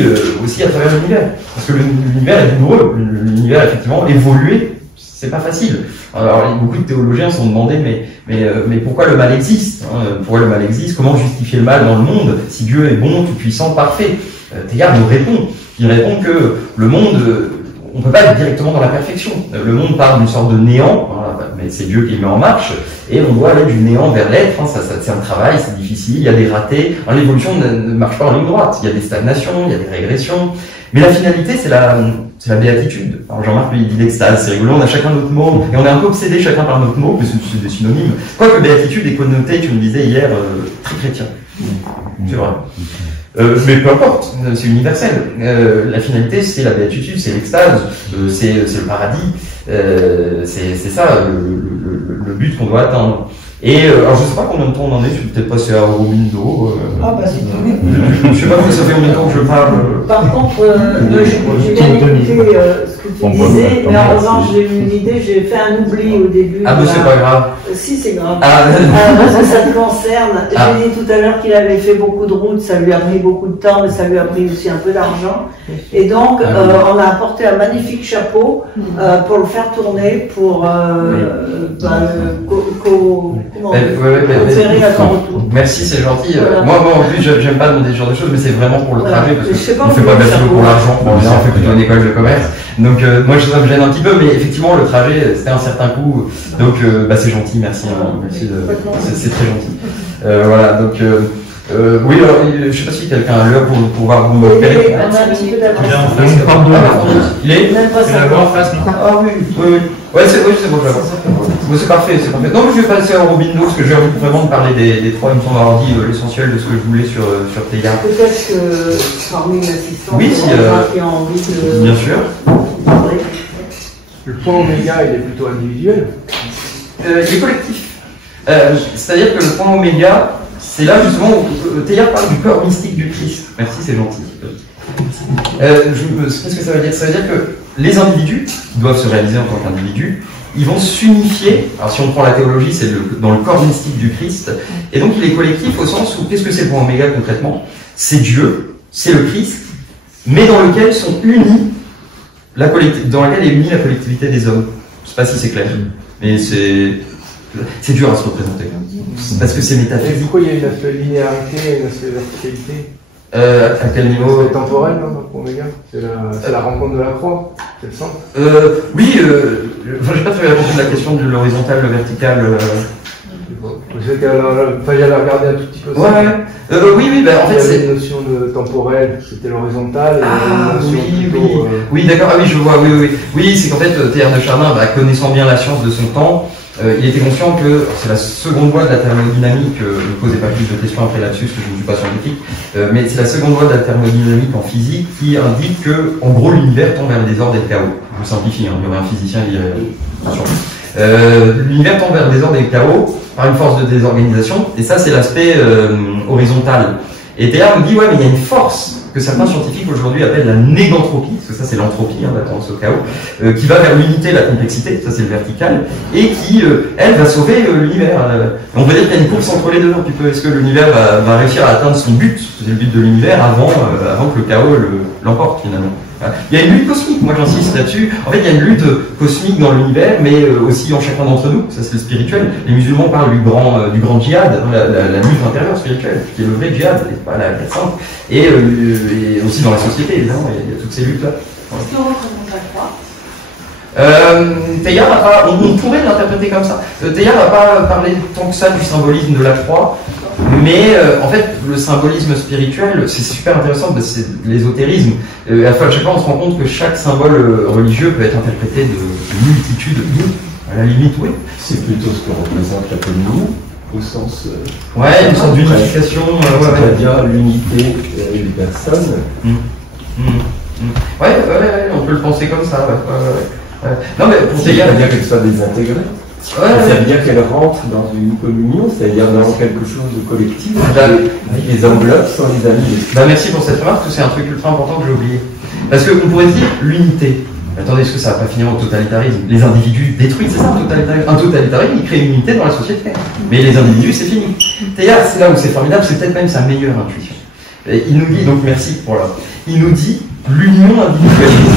à travers l'univers. Parce que l'univers est douloureux. L'univers, effectivement, évolué. C'est pas facile. Alors, beaucoup de théologiens se sont demandé, mais pourquoi le mal existe, hein? Pourquoi le mal existe? Comment justifier le mal dans le monde si Dieu est bon, tout puissant, parfait? Teilhard nous répond. Il répond que le monde, on peut pas être directement dans la perfection. Le monde part d'une sorte de néant, hein, mais c'est Dieu qui le met en marche, et on doit aller du néant vers l'être. Hein, c'est un travail, c'est difficile, il y a des ratés. L'évolution ne marche pas en ligne droite. Il y a des stagnations, il y a des régressions. Mais la finalité, c'est la béatitude. Alors Jean-Marc, lui, il dit l'extase, c'est rigolo, on a chacun notre mot, et on est un peu obsédé chacun par notre mot, mais c'est des synonymes. Quoique béatitude est connoté, tu me disais hier, très chrétien. C'est vrai. Mais peu importe, c'est universel. La finalité, c'est la béatitude, c'est l'extase, c'est le paradis, c'est ça le but qu'on doit atteindre. Et alors je sais pas combien de temps on en est, je suis peut-être passé à Aurobindo. Ah bah c'est tout. Je sais pas si ça fait combien de temps que je parle. Par contre, j'ai bien écouté ce que tu disais, mais en revanche j'ai eu une idée, j'ai fait un oubli au début. Ah mais c'est pas grave. Si c'est grave. Ah. Parce que ça te concerne. J'ai dit tout à l'heure qu'il avait fait beaucoup de routes, ça lui a pris beaucoup de temps, mais ça lui a pris aussi un peu d'argent. Et donc on a apporté un magnifique chapeau pour le faire tourner, pour merci, c'est gentil. Moi en plus, j'aime pas demander ce genre de choses, mais c'est vraiment pour le trajet, parce qu'on ne fait pas de la philo pour l'argent, on fait plutôt une école de commerce. Donc moi, ça me gêne un petit peu, mais effectivement, le trajet, c'était un certain coût. Donc c'est gentil, merci. C'est très gentil. Voilà, donc... oui, alors, je sais pas si quelqu'un a l'heure pour pouvoir vous repérer. On a un petit peu d'avance. Il est même pas ça. en face, non? Ah oui. Oui. Ouais, c'est bon, je la vois. C'est parfait, c'est parfait. Donc je vais passer à Aurobindo, parce que j'ai envie vraiment de parler des trois, il me semble avoir dit l'essentiel de ce que je voulais sur Teilhard. Peut-être que parmi l'assistance, oui, qui a envie de... Bien sûr. Le point oméga, il est plutôt individuel. Il est collectif. C'est-à-dire que le point oméga, c'est là justement où Teilhard parle du corps mystique du Christ. Merci, c'est gentil. Qu'est-ce que ça veut dire? Ça veut dire que les individus, qui doivent se réaliser en tant qu'individus, ils vont s'unifier. Alors si on prend la théologie, c'est dans le corps mystique du Christ. Et donc il est collectif au sens où, qu'est-ce que c'est le point oméga concrètement? C'est Dieu, c'est le Christ, mais dans lequel sont unis dans laquelle est unie la collectivité des hommes. Je ne sais pas si c'est clair, mais c'est dur à se représenter. Parce que c'est métaphysique. Pourquoi il y a une aspect linéarité et une aspect verticalité? À quel niveau? C'est temporel, non, dans le point oméga? C'est la rencontre de la croix, c'est le centre? Oui, j'ai pas très bien compris la question de l'horizontal, le vertical. J'allais regarder un tout petit peu ça. Oui, en fait, c'est une notion de temporel, c'était l'horizontal. Oui, d'accord, je vois, oui, c'est qu'en fait, Teilhard de Chardin, connaissant bien la science de son temps, il était conscient que c'est la seconde loi de la thermodynamique, ne posez pas plus de questions après là-dessus, parce que je ne suis pas scientifique, mais c'est la seconde loi de la thermodynamique en physique qui indique que, en gros, l'univers tend vers le désordre et le chaos. Je simplifie, il y aurait un physicien qui dirait attention. L'univers tend vers le désordre et le chaos par une force de désorganisation, et ça c'est l'aspect horizontal. Et Teilhard nous dit, mais il y a une force que certains scientifiques aujourd'hui appellent la négantropie, parce que ça c'est l'entropie, la tendance au chaos, qui va vers l'unité, la complexité, ça c'est le vertical, et qui, elle, va sauver l'univers. On peut dire qu'il y a une course entre les deux un petit peu. Est-ce que l'univers va réussir à atteindre son but, c'est le but de l'univers, avant que le chaos l'emporte finalement. Il y a une lutte cosmique, moi j'insiste là-dessus. En fait, il y a une lutte cosmique dans l'univers, mais aussi en chacun d'entre nous, ça c'est le spirituel. Les musulmans parlent du grand djihad, la lutte intérieure spirituelle, qui est le vrai djihad, et pas la sainte. Et aussi dans la société, évidemment, il y a toutes ces luttes-là. Qu'est-ce que représente la croix? Teilhard n'a pas, on pourrait l'interpréter comme ça. Teilhard n'a pas parlé tant que ça du symbolisme de la croix, mais en fait, le symbolisme spirituel, c'est super intéressant parce que c'est l'ésotérisme. À chaque fois, on se rend compte que chaque symbole religieux peut être interprété de multitudes, à la limite, oui. C'est plutôt ce que représente la communion, au sens. Ouais, une sorte d'unification. C'est-à-dire l'unité des personnes. Ouais, on peut le penser comme ça. Ouais. Non, mais pour Teilhard, c'est-à-dire qu'elle soit désintégrée. C'est-à-dire qu'elle rentre dans une communion, c'est-à-dire dans quelque chose de collectif. Les enveloppes sont les amis. Merci pour cette remarque, parce que c'est un truc ultra important que j'ai oublié. Parce qu'on pourrait dire l'unité. Attendez, est-ce que ça va pas finir au totalitarisme? Les individus détruits, c'est ça un totalitarisme? Un totalitarisme, il crée une unité dans la société. Mais les individus, c'est fini. Teilhard, c'est là où c'est formidable, c'est peut-être même sa meilleure intuition. Et il nous dit, donc merci pour là. Il nous dit l'union individualiste.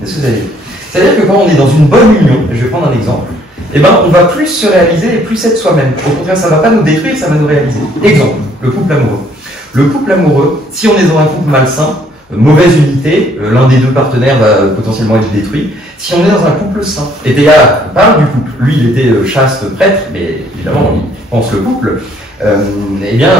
Qu'est-ce que ça veut dire? C'est-à-dire que quand on est dans une bonne union, je vais prendre un exemple, eh ben, on va plus se réaliser et plus être soi-même. Au contraire, ça ne va pas nous détruire, ça va nous réaliser. Exemple, le couple amoureux. Le couple amoureux, si on est dans un couple malsain, mauvaise unité, l'un des deux partenaires va potentiellement être détruit. Si on est dans un couple sain, et Teilhard parle du couple, lui il était chaste, prêtre, mais évidemment il pense le couple, eh bien,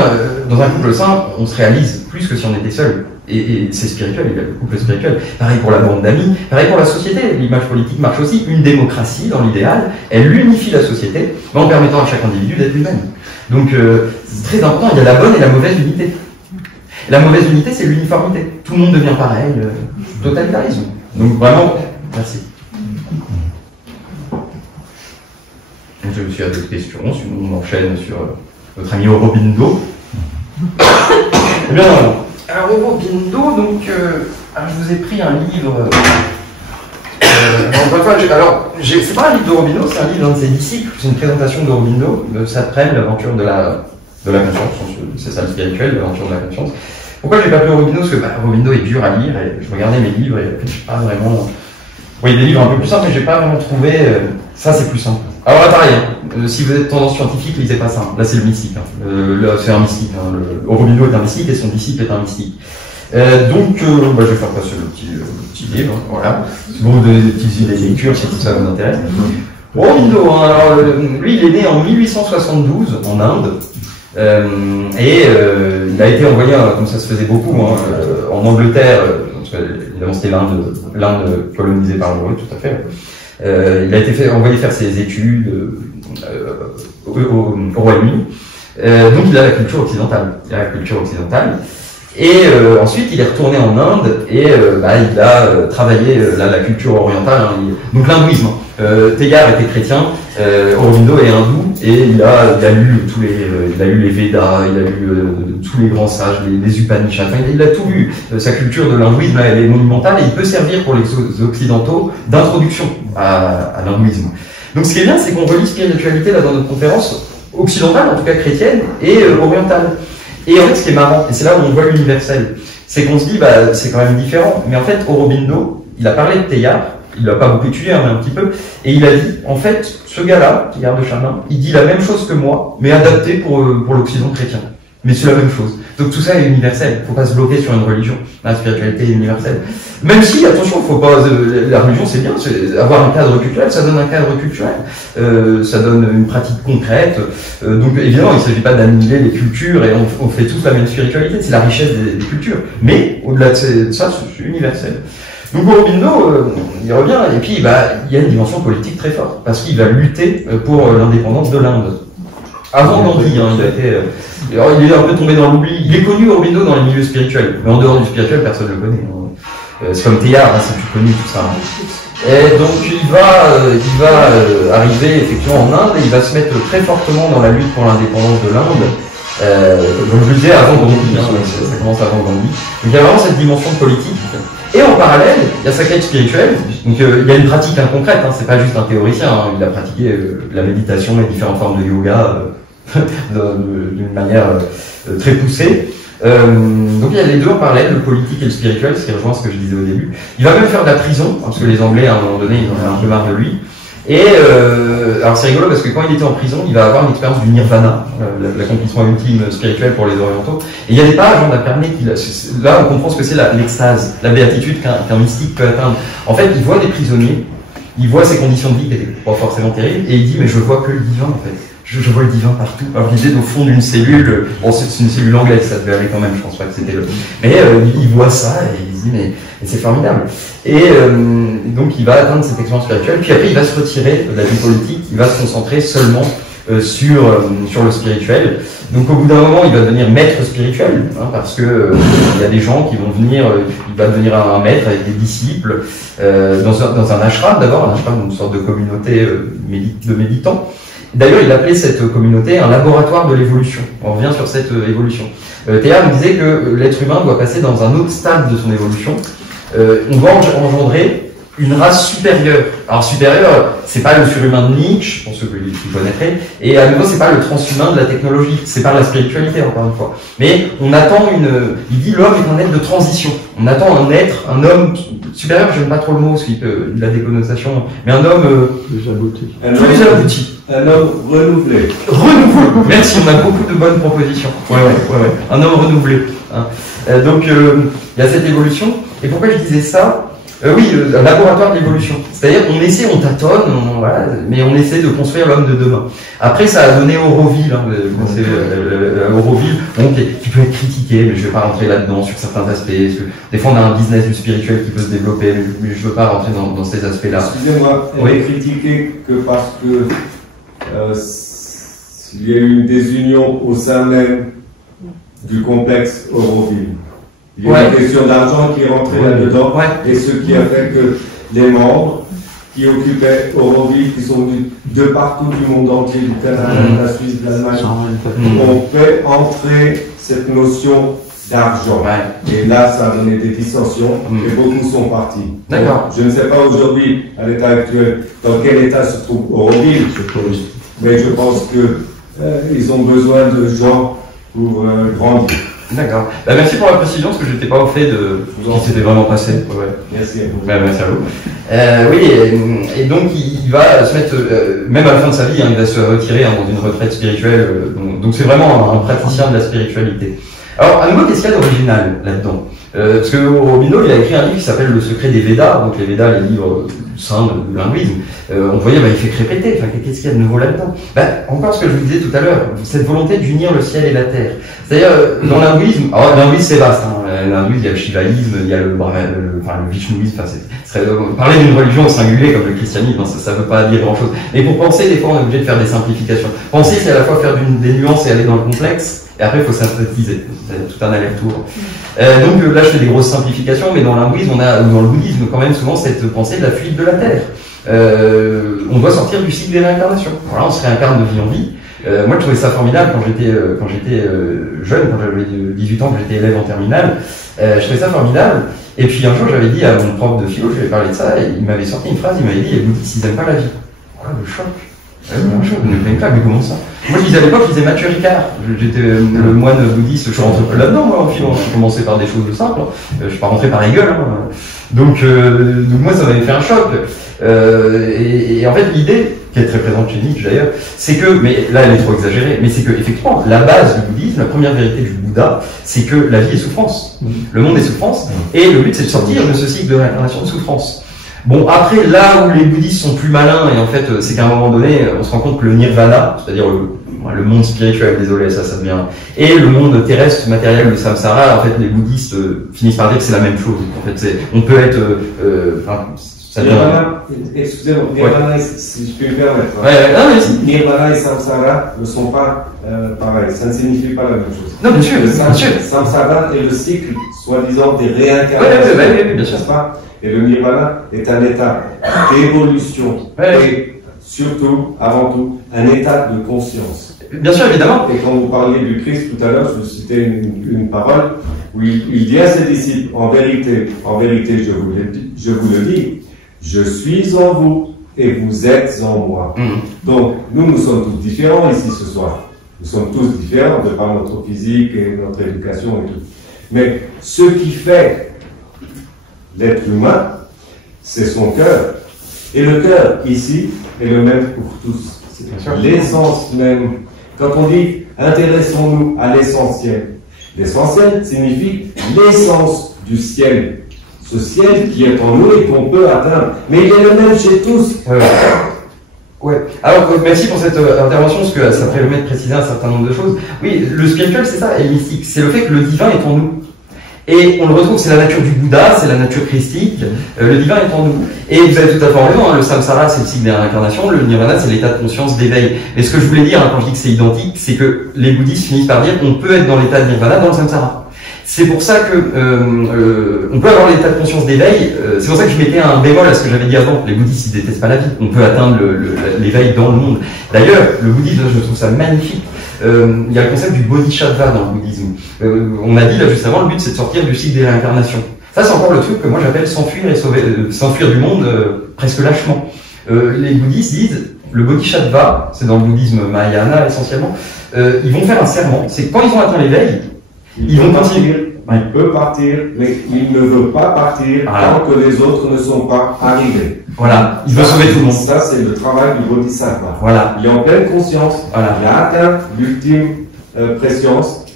dans un couple sain, on se réalise plus que si on était seul. Et c'est spirituel, il y a le couple spirituel. Pareil pour la bande d'amis, pareil pour la société. L'image politique marche aussi. Une démocratie, dans l'idéal, elle unifie la société en permettant à chaque individu d'être lui-même. Donc, c'est très important, il y a la bonne et la mauvaise unité. Et la mauvaise unité, c'est l'uniformité. Tout le monde devient pareil, totalitarisme. Donc vraiment, merci. Je me suis à d'autres questions, sinon on enchaîne sur notre ami Aurobindo. Eh bien, alors Aurobindo, donc, alors, je vous ai pris un livre. C'est pas un livre d'Aurobindo, c'est un livre d'un de ses disciples. C'est une présentation d'Aurobindo, de Satprem, l'aventure de la conscience. C'est ça le spirituel, l'aventure de la conscience. Pourquoi j'ai pas pris Aurobindo? Parce que Aurobindo est dur à lire, et je regardais mes livres, et j'ai pas vraiment. Oui, il y a des livres un peu plus simples, mais j'ai pas vraiment trouvé. Ça, c'est plus simple. Alors là, pareil, si vous êtes tendance scientifique, lisez pas ça. Là, c'est le mystique. Là, c'est un mystique. Aurobindo est un mystique et son disciple est un mystique. Donc, je vais faire passer le petit livre. Voilà. C'est bon, des petites idées de lecture si tout ça vous intéresse. Aurobindo, alors, lui, il est né en 1872 en Inde. Il a été envoyé, comme ça se faisait beaucoup, en Angleterre. Évidemment, c'était l'Inde colonisée par l'Europe, tout à fait. Il a été envoyé faire ses études au Royaume-Uni. Donc il a la culture occidentale. Et ensuite il est retourné en Inde et il a travaillé la culture orientale. Donc l'hindouisme. Teilhard était chrétien, Aurobindo est hindou et il a lu les Védas, il a lu tous les grands sages, les Upanishads, enfin, il a tout lu. Sa culture de l'hindouisme elle est monumentale et il peut servir pour les occidentaux d'introduction à l'hindouisme. Donc ce qui est bien, c'est qu'on relie spiritualité là dans notre conférence occidentale, en tout cas chrétienne, et orientale. Et en fait, ce qui est marrant, et c'est là où on voit l'universel, c'est qu'on se dit, c'est quand même différent. Mais en fait, Aurobindo, il a parlé de Teilhard, il l'a pas beaucoup étudié, mais un petit peu, et il a dit, en fait, ce gars-là, Teilhard de Chardin, il dit la même chose que moi, mais adapté pour l'Occident chrétien. Mais c'est la même chose. Donc tout ça est universel. Faut pas se bloquer sur une religion. La spiritualité est universelle. Même si, attention, faut pas, la religion c'est bien, avoir un cadre culturel, ça donne un cadre culturel. Ça donne une pratique concrète. Donc évidemment, il s'agit pas d'annihiler les cultures et on fait tous la même spiritualité. C'est la richesse des cultures. Mais au-delà de ça, c'est universel. Donc Aurobindo, il revient, et puis il y a une dimension politique très forte, parce qu'il va lutter pour l'indépendance de l'Inde. Avant Gandhi, il est un peu tombé dans l'oubli. Il est connu Aurobindo dans les milieux spirituels, mais en dehors du spirituel, personne ne le connaît. C'est comme Teilhard, c'est plus connu tout ça. Et donc il va arriver effectivement en Inde et il va se mettre très fortement dans la lutte pour l'indépendance de l'Inde. Comme je le disais, avant Gandhi, ça commence avant Gandhi. Donc il y a vraiment cette dimension politique. Et en parallèle, il y a sa quête spirituelle. Donc il y a une pratique concrète, c'est pas juste un théoricien. Il a pratiqué la méditation et différentes formes de yoga d'une manière très poussée. Donc il y a les deux en parallèle, le politique et le spirituel, ce qui rejoint ce que je disais au début. Il va même faire de la prison, parce que les Anglais, à un moment donné, ils en avaient un peu marre de lui. Et alors c'est rigolo parce que quand il était en prison, il va avoir une expérience du nirvana, l'accomplissement ultime spirituel pour les orientaux. Et il y a des pages, on a permis là on comprend ce que c'est l'extase, la béatitude qu'un mystique peut atteindre. En fait, il voit des prisonniers, il voit ses conditions de vie qui n'étaient pas forcément terribles, et il dit mais je vois que le divin en fait. Je vois le divin partout. Alors il était au fond d'une cellule, bon c'est une cellule anglaise, ça devait aller quand même, je pense pas que c'était le... Mais il voit ça et il se dit mais c'est formidable. Et donc il va atteindre cette expérience spirituelle, puis après il va se retirer de la vie politique, il va se concentrer seulement sur le spirituel. Donc au bout d'un moment il va devenir maître spirituel, hein, parce que il y a des gens qui vont venir, il va devenir un maître avec des disciples, dans un ashram d'abord, un ashram, une sorte de communauté de méditants. D'ailleurs, il appelait cette communauté un laboratoire de l'évolution. On revient sur cette évolution. Théard nous disait que l'être humain doit passer dans un autre stade de son évolution. On va engendrer une race supérieure. Alors supérieure, c'est pas le surhumain de Nietzsche, pour ceux qui connaîtraient, et à nouveau, c'est pas le transhumain de la technologie, c'est pas la spiritualité, encore une fois. Mais on attend il dit l'homme est un être de transition. On attend un être, un homme supérieur, j'aime pas trop le mot, parce qu'il peut, de la déconnotation, mais un homme Déjà abouti. Déjà abouti. Un homme renouvelé. Renouvelé. Merci, on a beaucoup de bonnes propositions. Ouais. Un homme renouvelé. Hein. Donc, il y a cette évolution. Et pourquoi je disais ça? Oui, un laboratoire de l'évolution. C'est-à-dire qu'on essaie, on tâtonne, voilà, mais on essaie de construire l'homme de demain. Après, ça a donné Auroville, hein, Auroville, bon, qui peut être critiqué, mais je ne vais pas rentrer là-dedans sur certains aspects. Parce que des fois, on a un business du spirituel qui peut se développer, mais je ne veux pas rentrer dans ces aspects-là. Excusez-moi, elle est critiquée que parce que il y a eu une désunion au sein même du complexe Auroville. Il y a une question d'argent qui est rentrée là-dedans, et ce qui a fait que les membres qui occupaient Auroville, qui sont venus de partout du monde entier, du Canada, de la Suisse, de l'Allemagne, ont fait entrer cette notion d'argent. Et là, ça a donné des dissensions, et beaucoup sont partis. D'accord. Je ne sais pas aujourd'hui, à l'état actuel, dans quel état se trouve Auroville, mais je pense que ils ont besoin de gens pour grandir. D'accord. Bah, merci pour la précision, parce que je n'étais pas au fait de ce qui s'était vraiment passé. Merci à vous. Merci à vous. Oui, et donc il va se mettre, même à la fin de sa vie, hein, il va se retirer dans une retraite spirituelle. Donc c'est vraiment un praticien de la spiritualité. Alors, à nouveau, qu'est-ce qu'il y a d'original là-dedans? Parce que Aurobindo, il a écrit un livre qui s'appelle Le secret des Védas, donc les Védas, les livres saints de l'hindouisme. On voyait, il fait que répéter, qu'est-ce qu'il y a de nouveau là-dedans? Encore ce que je vous disais tout à l'heure, cette volonté d'unir le ciel et la terre. C'est-à-dire, dans l'hindouisme, l'hindouisme c'est vaste, hein. L'hindouisme, il y a le shivaïsme, il y a le vishnouisme, parler d'une religion au singulier comme le christianisme, ça ne veut pas dire grand-chose. Mais pour penser, des fois, on est obligé de faire des simplifications. Penser, c'est à la fois faire des nuances et aller dans le complexe, et après, il faut synthétiser. C'est tout un aller-retour. Donc là, je fais des grosses simplifications, mais dans l'hindouisme, ou dans le bouddhisme, quand même, souvent, cette pensée de la fuite de la terre. On doit sortir du cycle des réincarnations. Voilà, on se réincarne de vie en vie. Moi, je trouvais ça formidable quand j'étais jeune, quand j'avais 18 ans, que j'étais élève en terminale. Je trouvais ça formidable. Et puis un jour, j'avais dit à mon prof de philo, je lui avais parlé de ça, et il m'avait sorti une phrase, il m'avait dit, les bouddhistes, ils n'aiment pas la vie. Voilà, le choc. Mais comment ça? Moi, je disais à l'époque, je disais Mathieu Ricard. J'étais le moine bouddhiste, je suis rentré là-dedans, moi, en philo. Je commençais par des choses simples. Je suis pas rentré par les gueules. Donc moi, ça m'avait fait un choc. Et en fait, l'idée, qui est très présente chez Nietzsche d'ailleurs, c'est que, mais là, elle est trop exagérée, mais c'est que, effectivement, la base du bouddhisme, la première vérité du Bouddha, c'est que la vie est souffrance. Le monde est souffrance. Et le but, c'est de sortir de ce cycle de réincarnation de souffrance. Bon, après, là où les bouddhistes sont plus malins, et en fait, c'est qu'à un moment donné, on se rend compte que le nirvana, c'est-à-dire le monde spirituel, désolé, ça devient, et le monde terrestre, matériel, le samsara, en fait, les bouddhistes finissent par dire que c'est la même chose. En fait, on peut être, Nirvana, excusez-moi, Nirvana, si je peux me permettre. Nirvana et samsara ne sont pas pareils, ça ne signifie pas la même chose. Non, bien sûr, bien sûr. Samsara est le cycle, soi-disant, des réincarnations, bien sûr. Pas? Et le nirvana est un état d'évolution, et surtout, avant tout, un état de conscience. Bien sûr, évidemment. Et quand vous parliez du Christ tout à l'heure, je vous citais une parole où il dit à ses disciples, en vérité, je vous le dis, je suis en vous et vous êtes en moi. Donc, nous sommes tous différents ici ce soir. Nous sommes tous différents de par notre physique et notre éducation et tout. Mais ce qui fait l'être humain, c'est son cœur. Et le cœur, ici, est le même pour tous. C'est l'essence même. Quand on dit intéressons-nous à l'essentiel, l'essentiel signifie l'essence du ciel. Ce ciel qui est en nous et qu'on peut atteindre. Mais il est le même chez tous. Ouais. Alors, merci pour cette intervention, parce que ça permet de préciser un certain nombre de choses. Oui, le spirituel, c'est ça, et le mystique. C'est le fait que le divin est en nous. Et on le retrouve, c'est la nature du Bouddha, c'est la nature christique, le divin est en nous. Et vous avez tout à fait raison, hein, le samsara, c'est le cycle des réincarnations, le nirvana, c'est l'état de conscience d'éveil. Mais ce que je voulais dire, hein, quand je dis que c'est identique, c'est que les bouddhistes finissent par dire qu'on peut être dans l'état de nirvana dans le samsara. C'est pour ça que on peut avoir l'état de conscience d'éveil. C'est pour ça que je mettais un bémol à ce que j'avais dit avant. Les bouddhistes, ils détestent pas la vie. On peut atteindre l'éveil dans le monde. D'ailleurs, le bouddhisme, je trouve ça magnifique. Il y a le concept du bodhisattva dans le bouddhisme. On a dit là juste avant, le but c'est de sortir du cycle des réincarnations. Ça, c'est encore le truc que moi j'appelle s'enfuir et s'enfuir du monde presque lâchement. Les bouddhistes disent, le bodhisattva, c'est dans le bouddhisme mahayana essentiellement, ils vont faire un serment. C'est que quand ils ont atteint l'éveil, ils vont continuer. Il peut partir, mais il ne veut pas partir tant que les autres ne sont pas arrivés. Voilà, il veut sauver tout le monde. Ça, c'est le travail du bodhisattva. Voilà. Il est en pleine conscience, il a atteint l'ultime préscience,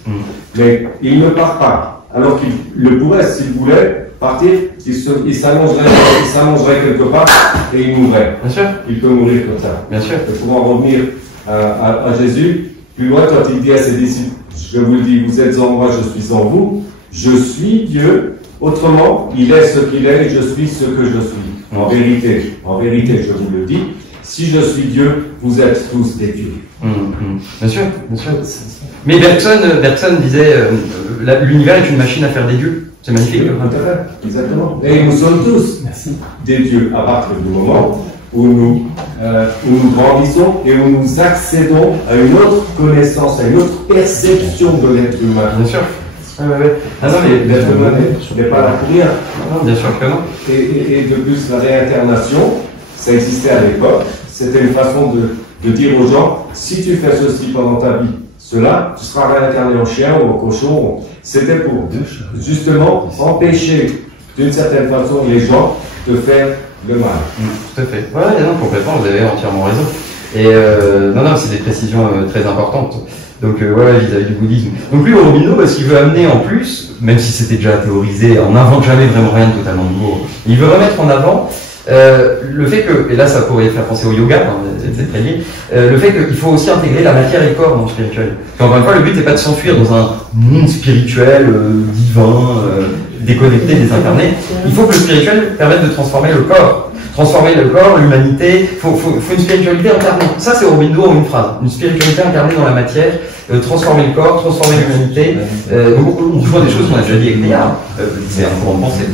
mais il ne part pas. Alors qu'il le pourrait, s'il voulait partir, il s'allongerait quelque part et il mourrait. Bien sûr. Il peut mourir comme ça. Bien sûr. Et pour en revenir à Jésus, plus loin, quand il dit à ses disciples, je vous le dis, vous êtes en moi, je suis en vous, je suis Dieu, autrement, il est ce qu'il est et je suis ce que je suis. En vérité, je vous le dis, si je suis Dieu, vous êtes tous des dieux. Bien sûr, bien sûr. Mais Bergson disait, l'univers est une machine à faire des dieux. C'est magnifique. Exactement. Et nous sommes tous des dieux à partir du moment où nous grandissons et où nous accédons à une autre connaissance, à une autre perception de l'être humain. Bien sûr. Ah non, mais l'être humain n'est pas là pour rien. Non, bien sûr que non. Et de plus, la réincarnation, ça existait à l'époque. C'était une façon de dire aux gens, si tu fais ceci pendant ta vie, cela, tu seras réincarné en chien ou en cochon. C'était pour justement empêcher d'une certaine façon les gens de faire le mal. Tout à fait. Ouais, non, complètement, vous avez entièrement raison. Et non, c'est des précisions très importantes. Donc voilà, vis-à-vis du bouddhisme. Donc lui, Aurobindo, ce qu'il veut amener en plus, même si c'était déjà théorisé, on n'invente jamais vraiment rien de totalement nouveau, il veut remettre en avant le fait que, et là ça pourrait faire penser au yoga, c'est très lié, le fait qu'il faut aussi intégrer la matière et le corps dans le spirituel. Encore une fois, le but n'est pas de s'enfuir dans un monde spirituel, divin, déconnecté, désincarné. Il faut que le spirituel permette de transformer le corps. Transformer le corps, l'humanité, faut une spiritualité incarnée. Ça, c'est Aurobindo en une phrase. Une spiritualité incarnée dans la matière, transformer le corps, transformer l'humanité. On rejoint des choses qu'on a déjà dit avec Théa. C'est un courant de pensée.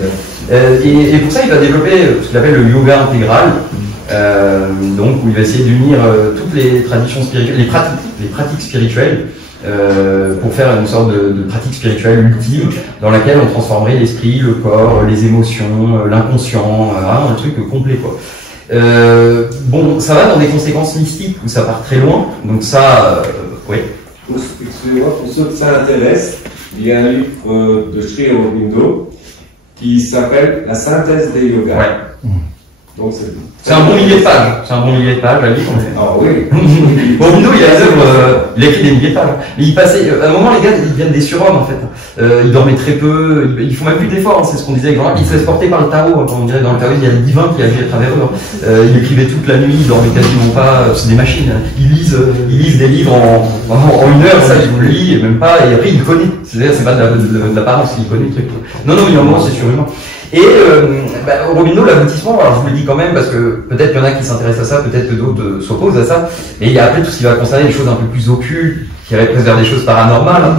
Et pour ça, il va développer ce qu'il appelle le yoga intégral, donc où il va essayer d'unir toutes les traditions spirituelles, les pratiques spirituelles, pour faire une sorte de pratique spirituelle ultime dans laquelle on transformerait l'esprit, le corps, les émotions, l'inconscient, un truc complet quoi. Bon, ça va dans des conséquences mystiques où ça part très loin, donc ça, oui. Excusez-moi, pour ceux que ça intéresse, il y a un livre de Sri Aurobindo qui s'appelle La synthèse des yogas. Ouais. Donc c'est un bon millier de pages. C'est un bon millier de pages à lire. Ah oui. Aurobindo, il a des œuvres, il a écrit des milliers de pages. Mais il passait, à un moment, les gars, ils deviennent des surhommes, en fait. Ils dormaient très peu, ils font même plus d'efforts, hein, c'est ce qu'on disait avec Jean-Marc. Ils se laissent porter par le Tao, hein, on dirait dans le Tao, il y a le divin qui agit à travers eux. Ils écrivaient toute la nuit, ils dormaient quasiment pas, c'est des machines. Hein. Ils lisent des livres en une heure, ça, ils vous le lisent, et même pas, et après, ils connaissent. C'est-à-dire, c'est pas de l'apparence, ils connaissent le truc. Non, il y a un moment, c'est surhumain. Et Aurobindo, l'aboutissement, alors je vous le dis quand même parce que peut-être qu'il y en a qui s'intéressent à ça, peut-être que d'autres s'opposent à ça, mais il y a après tout ce qui va concerner les choses un peu plus occultes, qui représentent des choses paranormales,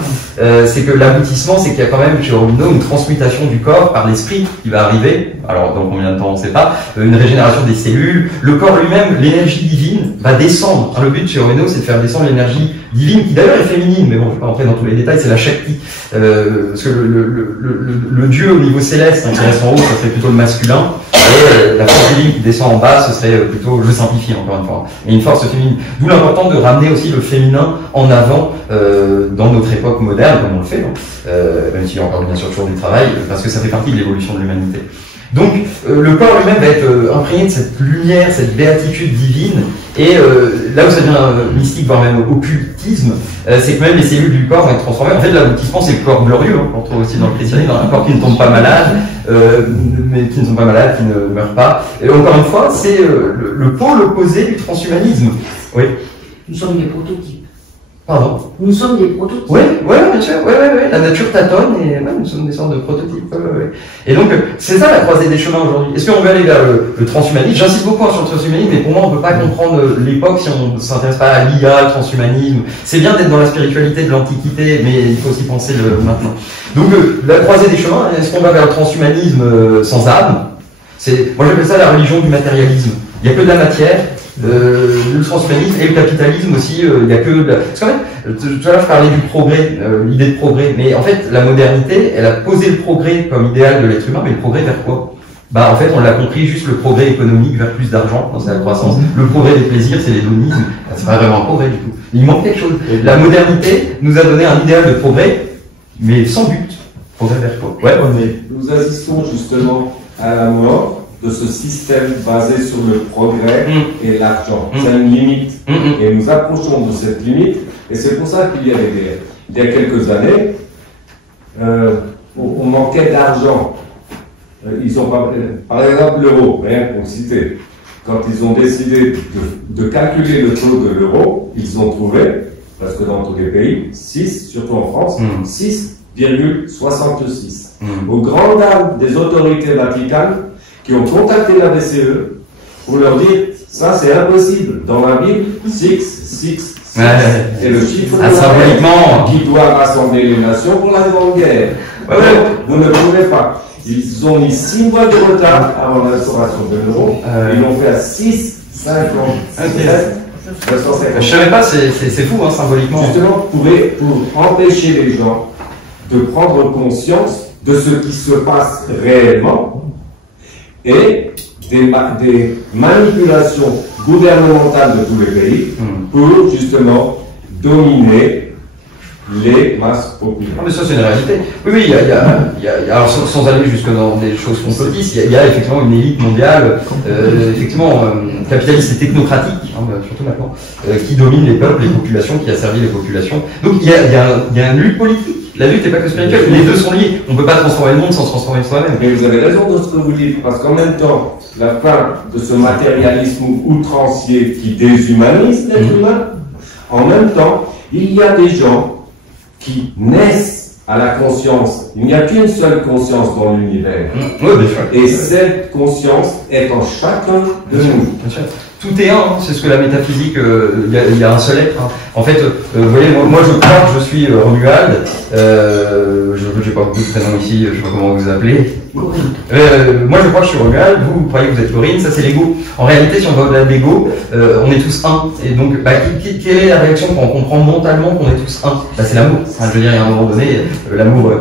c'est que l'aboutissement, c'est qu'il y a quand même chez Aurobindo une transmutation du corps par l'esprit qui va arriver, alors dans combien de temps on ne sait pas, une régénération des cellules, le corps lui-même, l'énergie divine va descendre. Le but chez Aurobindo, c'est de faire descendre l'énergie divine, qui d'ailleurs est féminine, mais bon, je ne vais pas rentrer dans tous les détails, c'est la Shakti, parce que le dieu au niveau céleste, hein, qui reste en haut, ça serait plutôt le masculin, et la force divine qui descend en bas, ce serait plutôt, je simplifie encore une fois, et une force féminine. D'où l'important de ramener aussi le féminin en avant dans notre époque moderne, comme on le fait, même s'il y a encore bien sûr toujours du travail, parce que ça fait partie de l'évolution de l'humanité. Donc le corps lui-même va être imprégné de cette lumière, cette béatitude divine, et là où ça devient mystique, voire même occultisme, c'est que même les cellules du corps vont être transformées. En fait, l'aboutissement, c'est le corps glorieux, hein, qu'on trouve aussi dans le christianisme, un corps qui ne tombe pas malade, mais qui ne sont pas malades, qui ne meurent pas. Et encore une fois, c'est le pôle opposé du transhumanisme. Oui. Nous sommes des prototypes. Pardon. Nous sommes des prototypes. Oui, bien sûr, la nature tâtonne et nous sommes des sortes de prototypes. Et donc, c'est ça la croisée des chemins aujourd'hui. Est-ce qu'on veut aller vers le transhumanisme? J'insiste beaucoup sur le transhumanisme, mais pour moi, on ne peut pas comprendre l'époque si on ne s'intéresse pas à l'IA, le transhumanisme. C'est bien d'être dans la spiritualité de l'Antiquité, mais il faut aussi penser le maintenant. Donc, la croisée des chemins, est-ce qu'on va vers le transhumanisme sans âme? Moi, j'appelle ça la religion du matérialisme. Il n'y a que de la matière. Le transhumanisme et le capitalisme aussi, il n'y a que de la... Parce qu'en fait, tout à l'heure je parlais du progrès, l'idée de progrès, mais en fait la modernité, elle a posé le progrès comme idéal de l'être humain, mais le progrès vers quoi? En fait on l'a compris, juste le progrès économique vers plus d'argent, c'est la croissance. Le progrès des plaisirs, c'est l'hédonisme, c'est pas vraiment un progrès du tout. Il manque quelque chose. La modernité nous a donné un idéal de progrès, mais sans but. Progrès vers quoi? Nous assistons justement à la mort de ce système basé sur le progrès et l'argent. C'est une limite. Et nous approchons de cette limite, et c'est pour ça qu'il y a des guerres. Il y a quelques années, on manquait d'argent. Ils ont par exemple l'euro, rien pour citer. Quand ils ont décidé de calculer le taux de l'euro, ils ont trouvé, parce que dans tous les pays, 6, surtout en France, 6,66. Aux grandes dames des autorités vaticanes, qui ont contacté la BCE pour leur dire ça c'est impossible. Dans la Bible, 6 et le chiffre qui doit rassembler les nations pour la Grande Guerre. Vous ne pouvez pas. Ils ont mis 6 mois de retard avant l'instauration de l'euro. Ils l'ont fait à 6, 50, 250. Je savais pas, c'est fou hein, symboliquement. Justement pour empêcher les gens de prendre conscience de ce qui se passe réellement, et des manipulations gouvernementales de tous les pays pour justement dominer les masses populaires. Mais ça c'est une réalité. Oui, il y a alors sans aller jusque dans des choses complotistes, il y a effectivement une élite mondiale, effectivement capitaliste et technocratique, surtout maintenant, qui domine les peuples, les populations, qui a servi les populations. Donc il y a une lutte politique. La lutte n'est pas que spirituelle, les deux sont liés. On ne peut pas transformer le monde sans se transformer soi-même. Mais vous avez raison de ce que vous dites, parce qu'en même temps, la fin de ce matérialisme outrancier qui déshumanise l'être humain, en même temps, il y a des gens qui naissent à la conscience. Il n'y a qu'une seule conscience dans l'univers. Et cette conscience est en chacun de nous. Tout est un, c'est ce que la métaphysique, il y a un seul être. Hein. En fait, vous voyez, moi je crois que je suis Romuald, je n'ai pas beaucoup de prénoms ici, je ne sais pas comment vous appelez. Moi je crois que je suis Romuald, vous croyez que vous êtes Corinne, ça c'est l'ego. En réalité, si on va au-delà de l'ego, on est tous un. Et donc, quelle est la réaction quand on comprend mentalement qu'on est tous un? C'est l'amour. Enfin, je veux dire, à un moment donné, l'amour,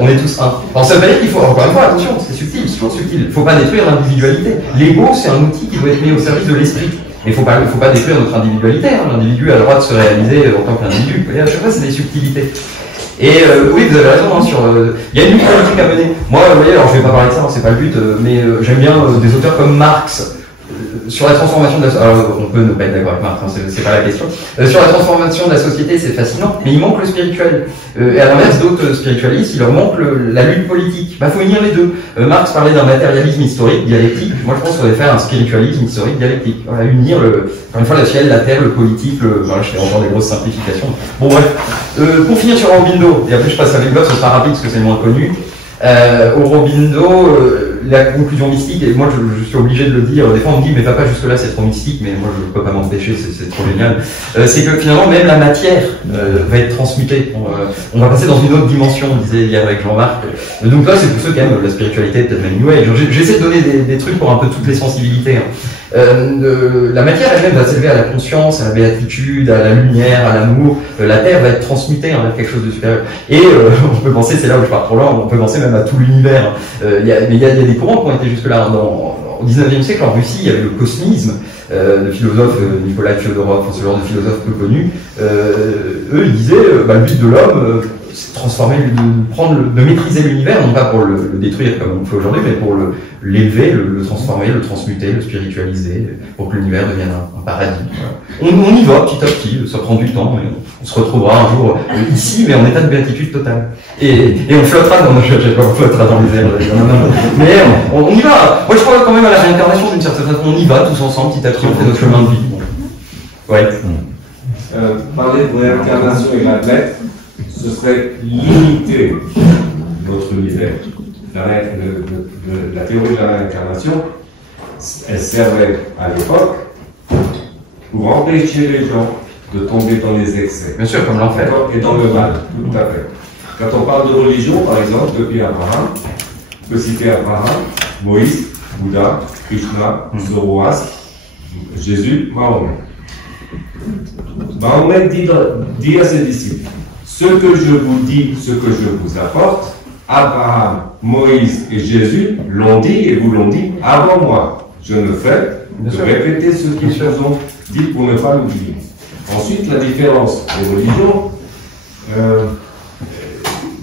on est tous un. Alors ça veut pas dire qu'il faut, encore une fois, attention, c'est subtil, c'est toujours subtil. Il ne faut pas détruire l'individualité. L'ego, c'est un outil qui doit être mis au service de l'esprit. Mais il ne faut pas détruire notre individualité. Hein. L'individu a le droit de se réaliser en tant qu'individu. À chaque fois, c'est des subtilités. Et oui, vous avez raison, hein, il y a une lutte politique à mener. Moi, vous voyez, alors je vais pas parler de ça, c'est pas le but, mais j'aime bien des auteurs comme Marx, sur la transformation de la société. Alors, on peut ne pas être d'accord avec Marx, hein, c'est pas la question. Sur la transformation de la société, c'est fascinant, mais il manque le spirituel. Et à l'inverse, d'autres spiritualistes, il leur manque la lutte politique. Faut unir les deux. Marx parlait d'un matérialisme historique, dialectique. Moi, je pense qu'on devrait faire un spiritualisme historique, dialectique. Voilà, unir encore une fois, le ciel, la terre, le politique, voilà, je fais encore des grosses simplifications. Bon, bref. Pour finir sur Aurobindo, et après je passe à l'Église, ce sera rapide parce que c'est moins connu. Aurobindo, la conclusion mystique, et moi je suis obligé de le dire, des fois on me dit mais va pas jusque là, c'est trop mystique, mais moi je peux pas m'empêcher, c'est trop génial. C'est que finalement même la matière va être transmutée, on va passer dans une autre dimension, on disait hier avec Jean-Marc. Donc là c'est pour ceux qui aiment la spiritualité, peut-être même New Age. J'essaie de donner des trucs pour un peu toutes les sensibilités. La matière elle-même va s'élever à la conscience, à la béatitude, à la lumière, à l'amour. La terre va être transmutée vers quelque chose de supérieur. Et on peut penser, c'est là où je pars trop loin, on peut penser même à tout l'univers. Il y a des courants qui ont été jusque-là au 19e siècle, en Russie, il y avait le cosmisme, de philosophes, Nicolas Fyodorov, ce genre de philosophes peu connus. Eux, ils disaient, le but de l'homme, c'est de transformer, de maîtriser l'univers, non pas pour le détruire comme on fait aujourd'hui, mais pour l'élever, le transformer, le transmuter, le spiritualiser, pour que l'univers devienne un paradis. Voilà. On y va petit à petit, ça prend du temps, mais on se retrouvera un jour ici, mais en état de béatitude totale. Et on flottera dans les airs, mais on y va. Moi je crois quand même à la réincarnation d'une certaine façon, on y va tous ensemble, petit à petit, on fait notre chemin de vie. Ouais. Parler de réincarnation et l'athlète, ce serait limiter notre univers. La théorie de la réincarnation, elle servait à l'époque pour empêcher les gens de tomber dans les excès. Bien sûr, comme l'enfer. Et dans le mal, tout à fait. Quand on parle de religion, par exemple, depuis Abraham, on peut citer Abraham, Moïse, Bouddha, Krishna, Zoroastre, Jésus, Mahomet. Mahomet dit à ses disciples, ce que je vous dis, ce que je vous apporte, Abraham, Moïse et Jésus l'ont dit et vous l'ont dit avant moi. Je ne fais que répéter ce qu'ils vous ont dit pour ne pas l'oublier. Ensuite, la différence des religions,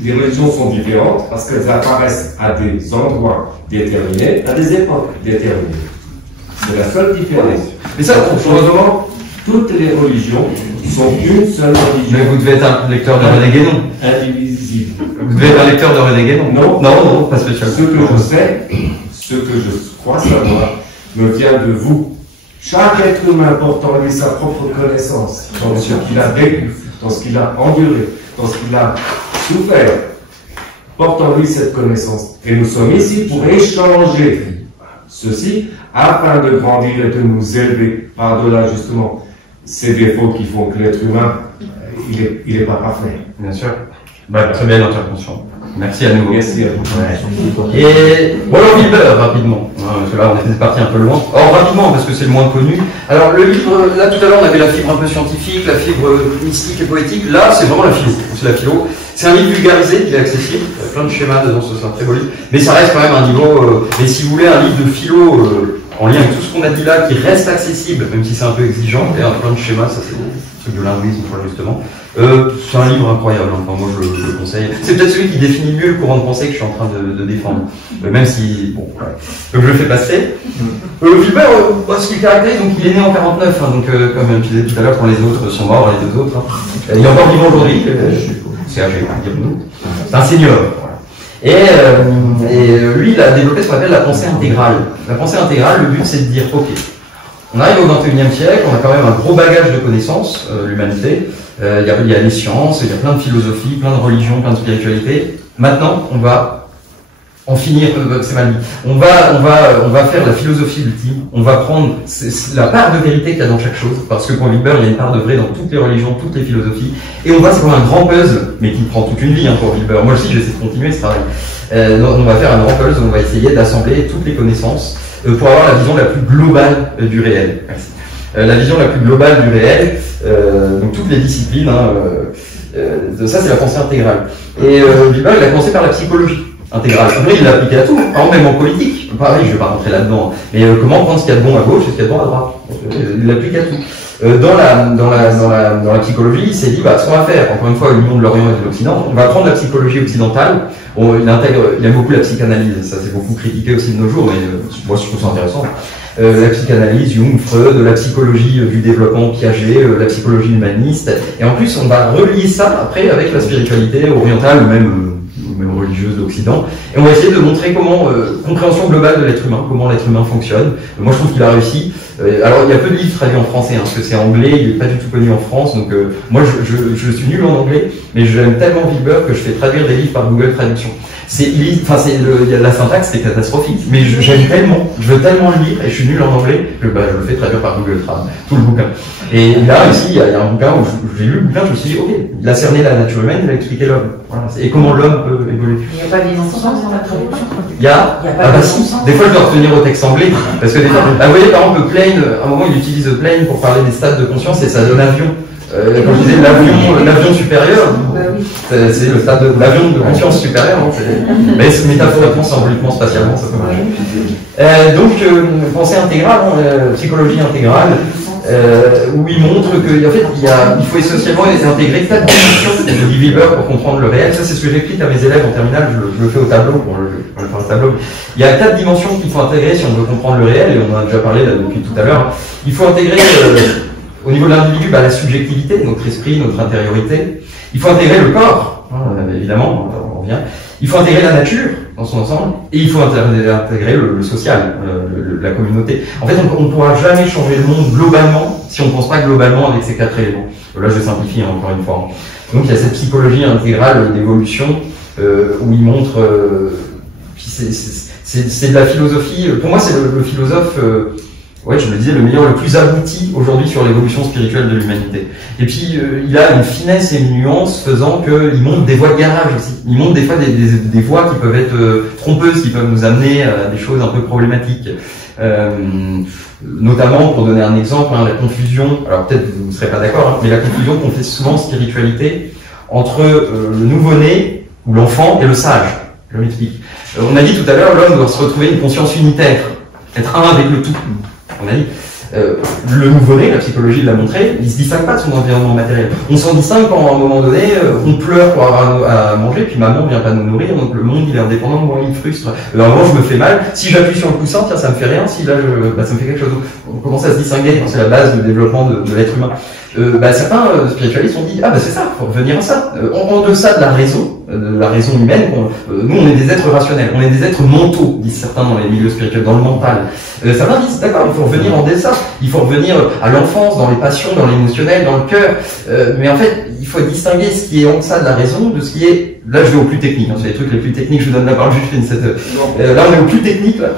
les religions sont différentes parce qu'elles apparaissent à des endroits déterminés, à des époques déterminées. C'est la seule différence. Mais ça, heureusement, toutes les religions sont une seule religion. Mais vous devez être un lecteur de René Guénon. Indivisible. Vous devez être un lecteur de René Guénon. Non, pas spécialement. Ce que je sais, ce que je crois savoir, me vient de vous. Chaque être humain porte en lui sa propre connaissance, dans ce qu'il a vécu, dans ce qu'il a enduré, dans ce qu'il a souffert, porte en lui cette connaissance. Et nous sommes ici pour échanger ceci afin de grandir et de nous élever par-delà justement ces défauts qui font que l'être humain, il est pas parfait. Bien sûr. Très belle intervention. Merci à nouveau. Merci à vous. Ouais. Et Roland Wilber, rapidement. Parce que là, on était parti un peu loin. Or, rapidement, parce que c'est le moins connu. Alors, le livre, là, tout à l'heure, on avait la fibre un peu scientifique, la fibre mystique et poétique. Là, c'est vraiment la philo. C'est la philo. C'est un livre vulgarisé, il est accessible. Il y a plein de schémas dedans, c'est un très beau livre. Mais ça reste quand même un niveau. Mais si vous voulez un livre de philo en lien avec tout ce qu'on a dit là, qui reste accessible, même si c'est un peu exigeant, et plein de schémas, ça c'est le truc de linguisme, justement. C'est un livre incroyable, enfin, moi je le conseille. C'est peut-être celui qui définit mieux le courant de pensée que je suis en train de défendre. Même si, bon, ouais. Donc je le fais passer. Wilber, ce qui le caractérise, donc il est né en 49, hein, donc comme je disais tout à l'heure, quand les autres sont morts, les deux autres, hein. Il est encore vivant aujourd'hui, c'est âgé, dirons-nous. C'est un senior. Et lui, il a développé ce qu'on appelle la pensée intégrale. La pensée intégrale, le but c'est de dire, ok, on arrive au XXIe siècle, on a quand même un gros bagage de connaissances, l'humanité. Il y a les sciences, il y a plein de philosophies, plein de religions, plein de spiritualités. Maintenant, on va en finir, c'est mal dit. On va faire la philosophie ultime. On va prendre la part de vérité qu'il y a dans chaque chose, parce que pour Wilber, il y a une part de vrai dans toutes les religions, toutes les philosophies. Et on va se faire un grand puzzle, mais qui prend toute une vie, hein, pour Wilber. Moi aussi, j'essaie de continuer ce travail. On va faire un grand puzzle, on va essayer d'assembler toutes les connaissances pour avoir la vision la plus globale du réel. Merci. La vision la plus globale du réel, donc toutes les disciplines, hein, ça c'est la pensée intégrale. Et Wilber, il a commencé par la psychologie intégrale. Après, il l'a appliqué à tout, hein, même en politique. Pareil, je ne vais pas rentrer là-dedans. Mais comment prendre ce qu'il y a de bon à gauche et ce qu'il y a de bon à droite. Il l'applique à tout. Dans la psychologie, il s'est dit, ce qu'on va faire, encore une fois, l'union de l'Orient et de l'Occident, on va prendre la psychologie occidentale. Il aime beaucoup la psychanalyse, ça c'est beaucoup critiqué aussi de nos jours, mais moi je trouve ça intéressant. La psychanalyse, Jung, Freud, la psychologie du développement Piaget, la psychologie humaniste, et en plus on va relier ça après avec la spiritualité orientale ou même religieuse d'Occident, et on va essayer de montrer comment, compréhension globale de l'être humain, comment l'être humain fonctionne. Moi je trouve qu'il a réussi. Alors il y a peu de livres traduits en français, hein, parce que c'est anglais, il n'est pas du tout connu en France, donc moi je suis nul en anglais, mais j'aime tellement Wilber que je fais traduire des livres par Google Traduction. La syntaxe c'est catastrophique, mais j'aime tellement, je veux tellement le lire, et je suis nul en anglais, que je le fais traduire par Google Trad, tout le bouquin. Et là, ici, il y a un bouquin où j'ai lu le bouquin, je me suis dit, ok, il a cerné la nature humaine, il a expliqué l'homme. Voilà, et comment l'homme peut évoluer. Il n'y a pas d'innocence dans la traduction. Il y a si. Des fois, je dois retenir au texte anglais, parce que des fois, vous voyez, par exemple, plane, à un moment, il utilise plane pour parler des stades de conscience, et ça donne avion. Quand je disais l'avion supérieur, C'est le stade de l'avion de conscience supérieure. Hein, mais métaphoriquement, symboliquement, spatialement, ça peut marcher. Donc, pensée intégrale, psychologie intégrale, où il montre qu'en fait, il faut essentiellement intégrer 4 dimensions de Guy Wilber pour comprendre le réel. Ça, c'est ce que j'explique à mes élèves en terminale, je le fais au tableau, pour le faire au tableau. Il y a 4 dimensions qu'il faut intégrer si on veut comprendre le réel, et on en a déjà parlé là, depuis tout à l'heure. Il faut intégrer, au niveau de l'individu, la subjectivité, notre esprit, notre intériorité. Il faut intégrer le corps, évidemment, on revient. Il faut intégrer la nature dans son ensemble, et il faut intégrer le social, la communauté. En fait, on ne pourra jamais changer le monde globalement si on ne pense pas globalement avec ces 4 éléments. Là, je simplifie encore une fois. Donc, il y a cette psychologie intégrale d'évolution où il montre... c'est de la philosophie... Pour moi, c'est le philosophe... ouais, je me disais, le meilleur, le plus abouti aujourd'hui sur l'évolution spirituelle de l'humanité. Et puis, il a une finesse et une nuance faisant qu'il montre des voies de garage aussi. Il montre des fois des voies qui peuvent être trompeuses, qui peuvent nous amener à des choses un peu problématiques. Notamment, pour donner un exemple, la confusion, alors peut-être vous ne serez pas d'accord, mais la confusion qu'on fait souvent en spiritualité entre le nouveau-né, ou l'enfant, et le sage. Je m'explique. On a dit tout à l'heure, l'homme doit se retrouver une conscience unitaire, être un avec le tout. On a dit, le nouveau-né, la psychologie l'a montré, il se distingue pas de son environnement matériel. On s'en distingue quand à un moment donné, on pleure pour avoir à manger, puis maman vient pas nous nourrir, donc le monde il est indépendant, moi il frustre. Alors moi je me fais mal, si j'appuie sur le coussin, tiens ça me fait rien, si là ça me fait quelque chose d'autre. On commence à se distinguer, c'est la base du développement de l'être humain. Certains spiritualistes ont dit, c'est ça, faut revenir à ça. En deçà de la raison humaine, nous on est des êtres rationnels, on est des êtres mentaux, disent certains dans les milieux spirituels, dans le mental. Certains disent, d'accord, il faut revenir en deçà, il faut revenir à l'enfance, dans les passions, dans l'émotionnel, dans le cœur. Mais en fait, il faut distinguer ce qui est en deçà de la raison de ce qui est... Là, je vais au plus technique, c'est les trucs les plus techniques, je vous donne la parole juste là, on est au plus technique, là.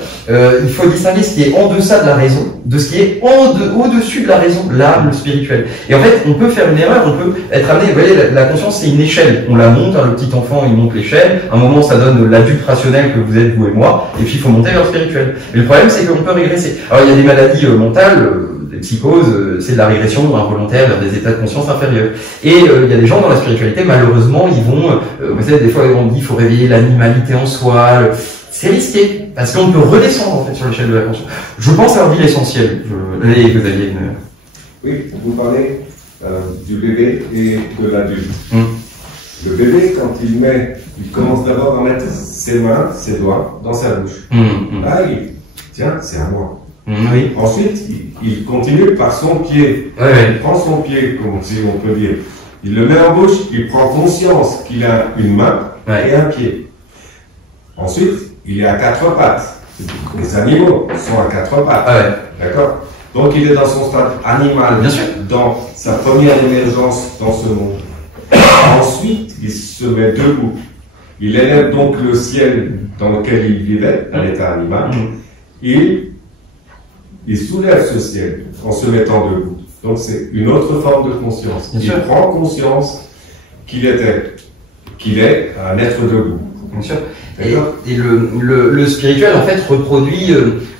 Il faut distinguer ce qui est en deçà de la raison, de ce qui est au-dessus de la raison, l'âme, le spirituel. Et en fait, on peut faire une erreur, on peut être amené, vous voyez, la conscience, c'est une échelle. On la monte, le petit enfant, il monte l'échelle. À un moment, ça donne l'adulte rationnel que vous êtes, vous et moi, et puis il faut monter vers le spirituel. Mais le problème, c'est qu'on peut régresser. Alors, il y a des maladies mentales, des psychoses, c'est de la régression involontaire vers des états de conscience inférieurs. Et il y a des gens dans la spiritualité, malheureusement, ils vont, vous savez, des fois, on dit, il faut réveiller l'animalité en soi. C'est risqué, parce qu'on peut redescendre, en fait, sur l'échelle de la conscience. Je pense avoir dit l'essentiel. Vous aviez une... Oui, vous parlez du bébé et de l'adulte. Le bébé, quand il commence d'abord à mettre ses mains, ses doigts dans sa bouche. Là, tiens, c'est à moi. Oui. Ensuite, il continue par son pied. Il prend son pied, comme si on peut dire. Il le met en bouche, il prend conscience qu'il a une main et un pied. Ensuite, il est à 4 pattes. Les animaux sont à 4 pattes. D'accord? Donc il est dans son stade animal, bien sûr, dans sa première émergence dans ce monde. Ensuite, il se met debout. Il élève donc le ciel dans lequel il vivait, à l'état animal. Il soulève ce ciel en se mettant debout. Donc c'est une autre forme de conscience. Il prend conscience qu'il est un être debout. Bien sûr. Et le spirituel, en fait, on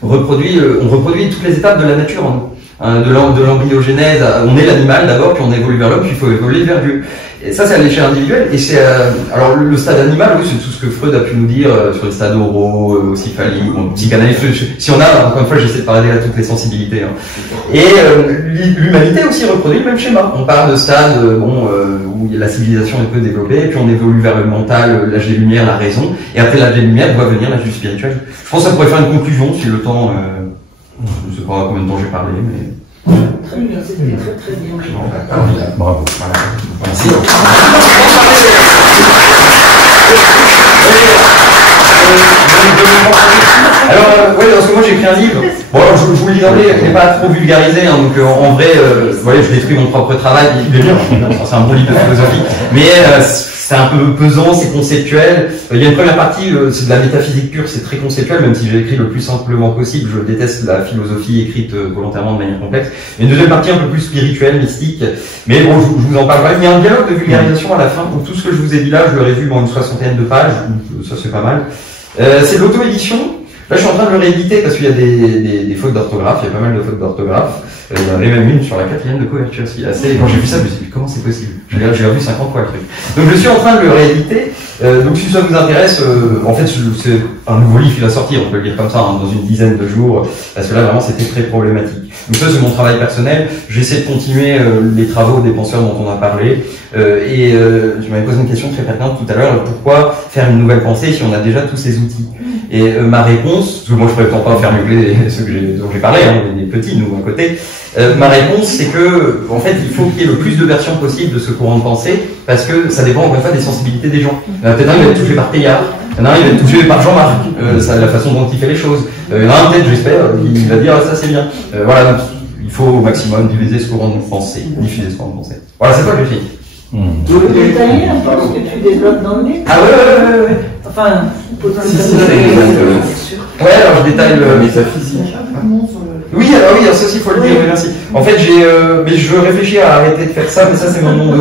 reproduit toutes les étapes de la nature en nous. De l'embryogénèse, on est l'animal d'abord, puis on évolue vers l'homme, puis il faut évoluer vers Dieu. Et ça, c'est à l'échelle individuelle. Et c'est alors le stade animal, oui, c'est tout ce que Freud a pu nous dire sur les stades oraux, céphaliques, psychanalyse. Si on a, encore une fois, j'essaie de parler à toutes les sensibilités. Et l'humanité aussi reproduit le même schéma. On part de stades où la civilisation est peu développée, puis on évolue vers le mental, l'âge des Lumières, la raison. Et après l'âge des Lumières doit venir l'âge du spirituel. Je pense que ça pourrait faire une conclusion si le temps. Je ne sais pas combien de temps j'ai parlé, mais. Très bien, c'était très bien. Bravo. Voilà. Merci. Alors, parce que moi j'ai écrit un livre. Bon, alors, je vous le dis d'emblée, il n'est pas trop vulgarisé, donc en vrai, je détruis mon propre travail. C'est un bon livre de philosophie, mais c'est un peu pesant, c'est conceptuel. Il y a une première partie, c'est de la métaphysique pure, c'est très conceptuel, même si j'ai écrit le plus simplement possible. Je déteste la philosophie écrite volontairement de manière complexe. Et une deuxième partie un peu plus spirituelle, mystique. Mais bon, je vous en parle pas. Il y a un dialogue de vulgarisation à la fin. Donc tout ce que je vous ai dit là, je le résume en une 60aine de pages. Ça c'est pas mal. C'est de l'auto-édition. Là, je suis en train de le rééditer parce qu'il y a des fautes d'orthographe, il y a pas mal de fautes d'orthographe. Il y en avait même une sur la 4e de couverture aussi. Quand j'ai vu ça, je me suis dit, comment c'est possible? J'ai revu 50 fois le truc. Donc, je suis en train de le rééditer. Donc, si ça vous intéresse, en fait, c'est un nouveau livre qui va sortir, on peut le dire comme ça, hein, dans une dizaine de jours, parce que là, vraiment, c'était très problématique. Donc, ça, c'est mon travail personnel. J'essaie de continuer les travaux des penseurs dont on a parlé. Tu m'avais posé une question très pertinente tout à l'heure, pourquoi faire une nouvelle pensée si on a déjà tous ces outils? Et ma réponse, parce que moi je prétends pas faire mieux que ceux dont j'ai parlé, hein, les petits, nous, à côté, ma réponse c'est que, en fait, il faut qu'il y ait le plus de versions possible de ce courant de pensée, parce que ça dépend encore une fois des sensibilités des gens. Peut-être un, il va être touché par Teilhard, il y en a un, il va être touché par Jean-Marc, la façon dont il fait les choses. Il y en a un, peut-être, j'espère, il va dire, ça c'est bien. Voilà, donc, il faut au maximum diffuser ce courant de pensée. Voilà, c'est quoi que j'ai fait. Tu peux détailler un peu ce que tu développes dans le livre? Ah ouais. Enfin, ouais, alors je détaille le métaphysique. Oui, ça aussi, il faut le dire, merci. En fait, mais je réfléchis à arrêter de faire ça, mais ça, c'est mon nom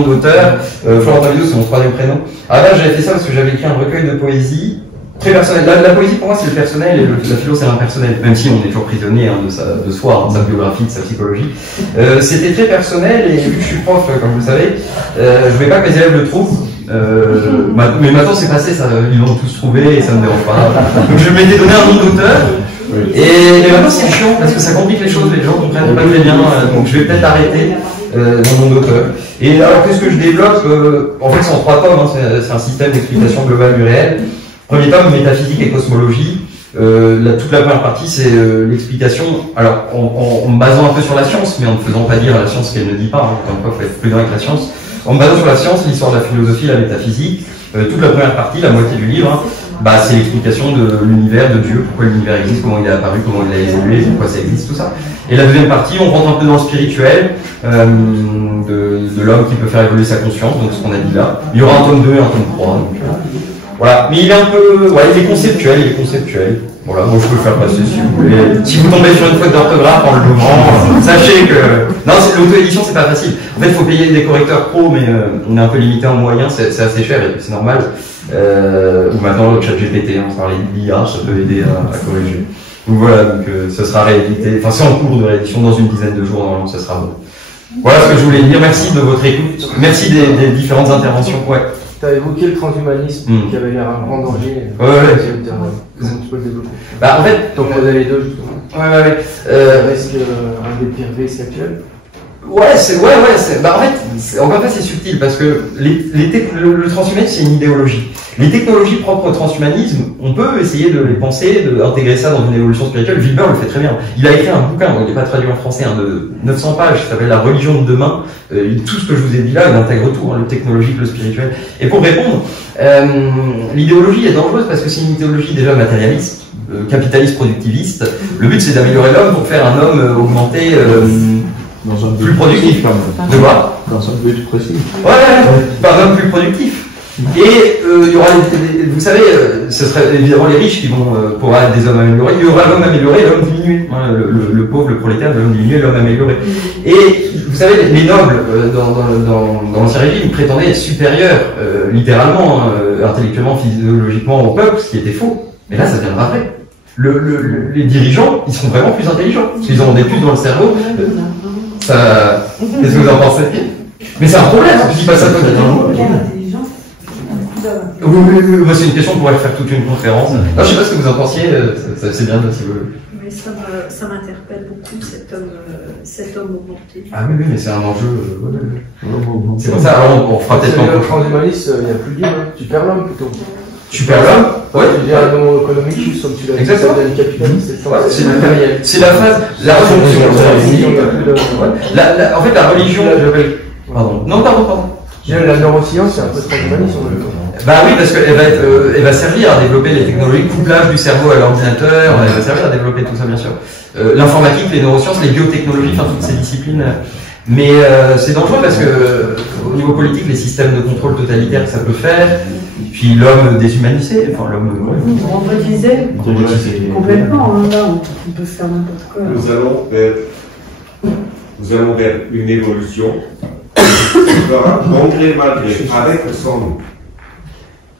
d'auteur. Florentin Vidot, c'est mon 3e prénom. Ah là, j'avais fait ça parce que j'avais écrit un recueil de poésie très personnel. La poésie, pour moi, c'est le personnel, et la philo, c'est l'impersonnel. Même si on est toujours prisonnier de soi, de sa biographie, de sa psychologie. C'était très personnel, et vu que je suis prof, comme vous le savez, je voulais pas que mes élèves le trouvent. Mais maintenant c'est passé, ils l'ont tous trouvé et ça me dérange pas. Donc je m'étais donné un nom d'auteur. Et maintenant c'est chiant parce que ça complique les choses, les gens comprennent pas très bien. Donc je vais peut-être arrêter mon nom d'auteur. Et alors qu'est-ce que je développe? En fait c'est en 3 tomes, hein, c'est un système d'explication globale du réel. Premier tome, métaphysique et cosmologie. Toute la première partie, c'est l'explication, alors en me basant un peu sur la science, mais en ne faisant pas dire à la science ce qu'elle ne dit pas, hein, encore une fois, il faut être prudent avec la science. En me basant sur la science, l'histoire de la philosophie, la métaphysique, toute la première partie, la moitié du livre, hein, c'est l'explication de l'univers, de Dieu, pourquoi l'univers existe, comment il est apparu, comment il a évolué, pourquoi ça existe, tout ça. Et la deuxième partie, on rentre un peu dans le spirituel, de l'homme qui peut faire évoluer sa conscience, donc ce qu'on a dit là. Il y aura un tome 2 et un tome 3. Donc, voilà, mais il est un peu, il est conceptuel, Voilà, moi je peux le faire passer si vous voulez. Si vous tombez sur une faute d'orthographe en le levant, sachez que... Non, l'auto-édition c'est pas facile. En fait, il faut payer des correcteurs pro, mais on est un peu limité en moyens, c'est assez cher et c'est normal. Ou maintenant le chat GPT, on parlait d'IA, ça peut aider à corriger. Donc voilà, ça sera réédité, enfin c'est en cours de réédition dans une dizaine de jours, normalement ça sera bon. Voilà ce que je voulais dire, merci de votre écoute, merci des différentes interventions. Ouais. Tu as évoqué le transhumanisme qui avait l'air un grand danger. Comment tu peux le développer? En fait, donc on a les deux justement. Est-ce qu'un des pires vices actuels? En fait, encore une fois, c'est subtil parce que le transhumanisme, c'est une idéologie. Les technologies propres au transhumanisme, on peut essayer de les penser, d'intégrer ça dans une évolution spirituelle. Wilber le fait très bien. Il a écrit un bouquin, il n'est pas traduit en français, de 900 pages, qui s'appelle La religion de demain. Tout ce que je vous ai dit là, il intègre tout, le technologique, le spirituel. Et pour répondre, l'idéologie est dangereuse parce que c'est une idéologie déjà matérialiste, capitaliste, productiviste. Le but, c'est d'améliorer l'homme pour faire un homme augmenté, dans un plus productif. De quoi? Dans un but précis. Par un plus productif. Et il y aura, vous savez, ce serait évidemment les riches qui vont pouvoir être des hommes améliorés. Il y aura l'homme amélioré et l'homme diminué. Le pauvre, le prolétaire, l'homme diminué, l'homme amélioré. Et vous savez, les nobles dans l'Ancien Régime prétendaient être supérieurs, littéralement, intellectuellement, physiologiquement au peuple, ce qui était faux. Mais là, ça deviendra vrai. Les dirigeants, ils seront vraiment plus intelligents, parce qu'ils auront des puces dans le cerveau. Qu'est-ce que vous en pensez? Mais c'est un problème, je dis pas ça comme ça. Oui, c'est une question, on pourrait faire toute une conférence. Non, je sais pas ce que vous en pensiez, c'est bien si vous... Mais ça m'interpelle beaucoup, cet homme augmenté. Ah oui, mais c'est un enjeu... C'est pour ça, alors on fera peut-être... Le transhumanisme, il n'y a plus de libre, tu perds l'homme plutôt. Tu perds l'homme? Ouais, tu dis un homme économique, juste comme tu l'as dit, exactement. C'est matériel. C'est la phrase, la religion. En fait, la religion... Pardon. Non, pardon. La neuroscience, c'est un peu transhumanisme. Oui, parce qu'elle va servir à développer les technologies, couplage du cerveau à l'ordinateur, elle va servir à développer tout ça, bien sûr. L'informatique, les neurosciences, les biotechnologies, enfin toutes ces disciplines. Mais c'est dangereux parce que au niveau politique, les systèmes de contrôle totalitaire que ça peut faire, puis l'homme déshumanisé, enfin l'homme robotisé, complètement, là on peut faire n'importe quoi. Nous allons vers une évolution qui fera malgré, avec ou sans nous,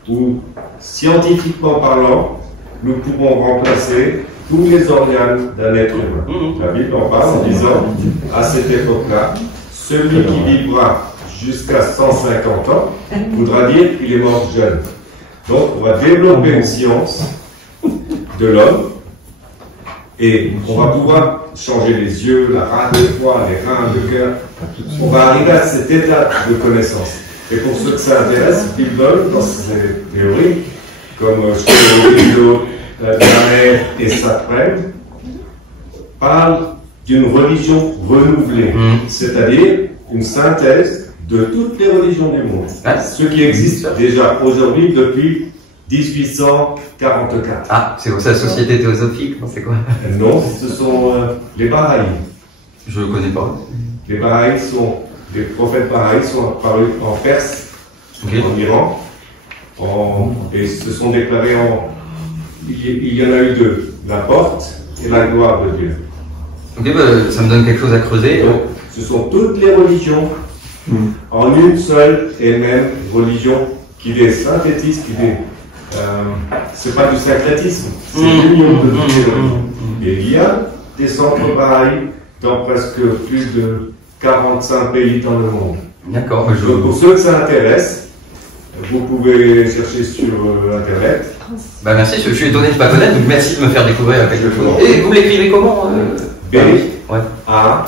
où scientifiquement parlant, nous pourrons remplacer tous les organes d'un être humain. La Bible en parle en disant, à cette époque-là, celui qui vivra jusqu'à 150 ans voudra dire qu'il est mort jeune. Donc, on va développer une science de l'homme et on va pouvoir changer les yeux, la race, le foie, les reins, le cœur. On va arriver à cet état de connaissance. Et pour ceux que ça intéresse, Bill Ball, dans ses théories, comme Schleiermacher, Garner et Sartre, parle d'une religion renouvelée, c'est-à-dire une synthèse de toutes les religions du monde, ce qui existe déjà aujourd'hui depuis 1844. Ah, c'est la Société théosophique, non, c'est quoi? Non, ce sont les Bahaïs. Je ne connais pas. Les Bahaïs sont, les prophètes Bahaïs sont apparus en Perse, en Iran, et se sont déclarés en... Il y en a eu deux, la porte et la gloire de Dieu. Ok, bah, ça me donne quelque chose à creuser. Donc, ce sont toutes les religions en une seule et même religion qui les synthétise, qui les... c'est pas du syncrétisme, c'est l'union de toutes les religions. Et il y a des centres pareils dans presque plus de 45 pays dans le monde. D'accord. Donc pour ceux que ça intéresse, vous pouvez chercher sur Internet. Bah merci, je suis étonné de ne pas connaître, donc merci de me faire découvrir quelque chose. Et vous l'écrivez comment B, A,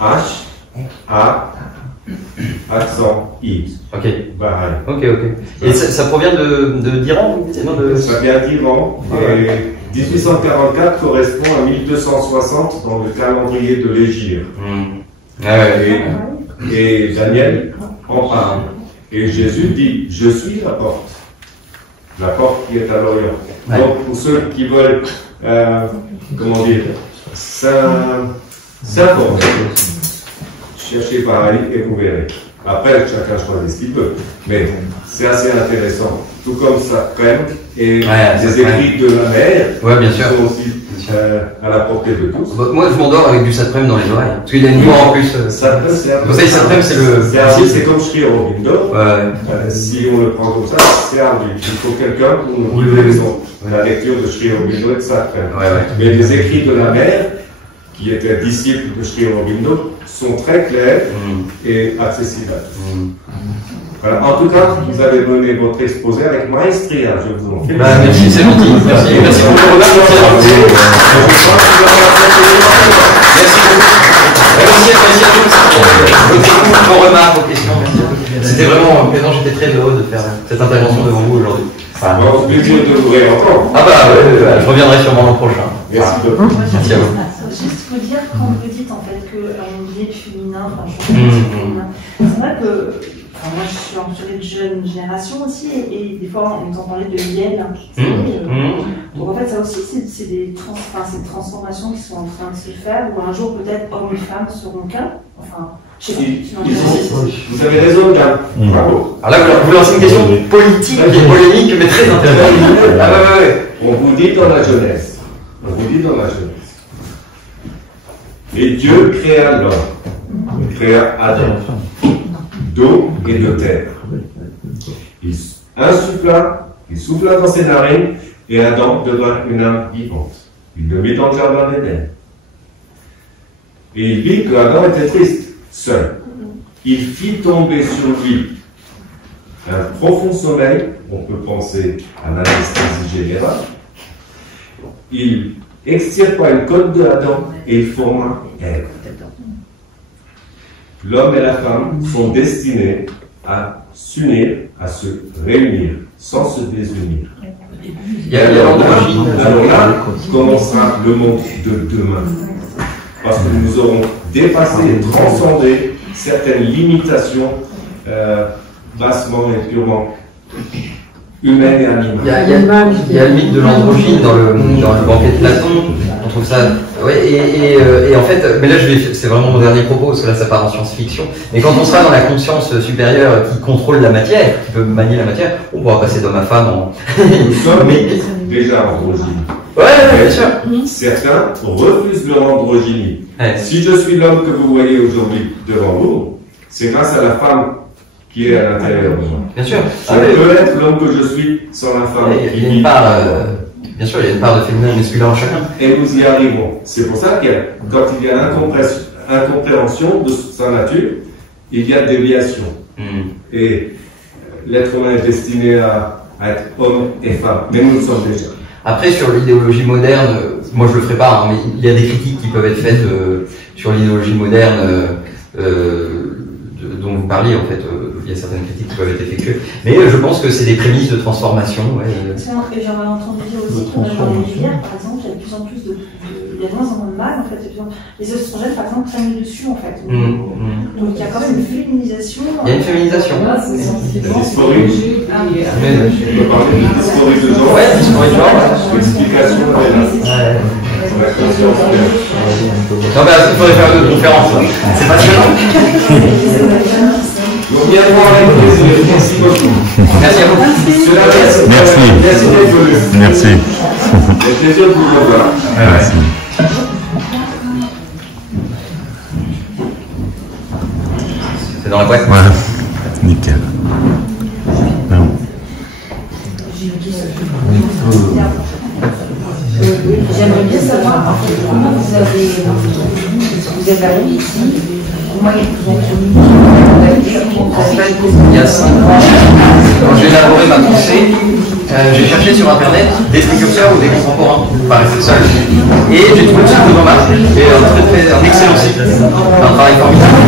H, A, accent I. Ok. Pareil. Ok. Et ça provient d'Iran? Ça vient d'Iran. Et 1844 correspond à 1260 dans le calendrier de l'Hégire. Et Daniel en parle. Et Jésus dit, je suis la porte qui est à l'Orient. Donc pour ceux qui veulent, comment dire, s'informer, cherchez pareil et vous verrez. Après, chacun choisit ce qu'il peut. Mais c'est assez intéressant. Tout comme ça, et des écrits de la mer, bien sûr. sont aussi à la portée de tous. Moi, je m'endors avec du saprème dans les oreilles. Parce qu'il y a une voix en plus. Saprème, c'est c'est comme Sri Aurobindo. Si on le prend comme ça, c'est ardu. Il faut quelqu'un pour nous guider la lecture de Sri Aurobindo et de Saprème. Mais les écrits de la mer, qui étaient disciples de Sri Aurobindo, sont très clairs et accessibles à tous. Voilà. En tout cas, vous avez mené votre exposé avec maestria, je vous en prie. Merci, c'est gentil. Merci pour le remarque. Merci à tous. Vos remarques, vos questions. C'était vraiment plaisant. J'étais très heureux de faire cette intervention devant vous aujourd'hui. Bon, plaisir de vous réentendre. Je reviendrai sûrement l'an prochain. Merci beaucoup. Merci à vous. Juste vous dire, quand vous dites en fait que on dit le féminin, féminin, c'est vrai que moi je suis entourée de jeunes générations aussi et des fois on entend parler de Yel. Donc en fait ça aussi c'est des transformations qui sont en train de se faire où un jour peut-être hommes et femmes seront qu'un. Enfin, je sais pas. Vous avez raison, Gab. Bravo. Alors là vous lancez une question politique et polémique mais très intéressante. On vous dit dans la jeunesse. Et Dieu créa l'homme, il créa Adam, d'eau et de terre. Il souffla dans ses narines, et Adam devint une âme vivante. Il le mit dans le jardin d'Éden. Et il vit que Adam était triste, seul. Il fit tomber sur lui un profond sommeil, on peut penser à l'anesthésie générale. Il extirpa une côte de Adam et il forma Ève. L'homme et la femme sont destinés à s'unir, à se réunir, sans se désunir. Alors là commencera le monde de demain. Parce que nous aurons dépassé et transcendé certaines limitations bassement et purement humaine et animale. Il y a le mythe de l'androgyne dans le banquet de Platon. On trouve ça. Et en fait, mais là c'est vraiment mon dernier propos parce que là ça part en science-fiction. Mais quand on sera dans la conscience supérieure qui contrôle la matière, qui peut manier la matière, on pourra passer d'homme à femme en. Nous sommes déjà androgynes. Bien sûr. Certains refusent leur androgynie. Si je suis l'homme que vous voyez aujourd'hui devant vous, c'est grâce à la femme qui est à l'intérieur de moi. Bien sûr. Je peux être l'homme que je suis sans la femme qui vit. Bien sûr, il y a une part de féminin et masculin en chacun. Et nous y arrivons. C'est pour ça que quand il y a incompréhension de sa nature, il y a déviation. Et l'être humain est destiné à être homme et femme, mais nous le sommes déjà. Après, sur l'idéologie moderne, moi je le ferai pas, hein, mais il y a des critiques qui peuvent être faites sur l'idéologie moderne dont vous parliez, en fait. Il y a certaines critiques qui peuvent être effectuées. Mais je pense que c'est des prémices de transformation. Ouais. Et j'aurais entendu dire aussi que dans les rivières, par exemple, il y a de plus en plus il y a de moins en moins de mâles, en fait. Les oestrogènes, par exemple, prennent le dessus, en fait. Donc il y a quand même une féminisation. Il y a une féminisation. Dysphorie. On peut parler de dysphorie de genre. Ouais, dysphorie de genre. L'explication est là. Non, mais il faudrait faire une conférence, là. C'est passionnant. Bien voir avec plaisir. Merci beaucoup. Merci à vous. Merci. Merci. C'est plaisir de vous revoir. Merci. C'est dans la boîte. Ouais, nickel. Non. J'aimerais bien savoir comment vous avez arrivé ici. Moi, il y a Il y a 5 ans, quand j'ai élaboré ma pensée, j'ai cherché sur internet des précurseurs ou des contemporains, par exemple. Et j'ai trouvé le site de Thomas, qui est un excellent site, un travail formidable.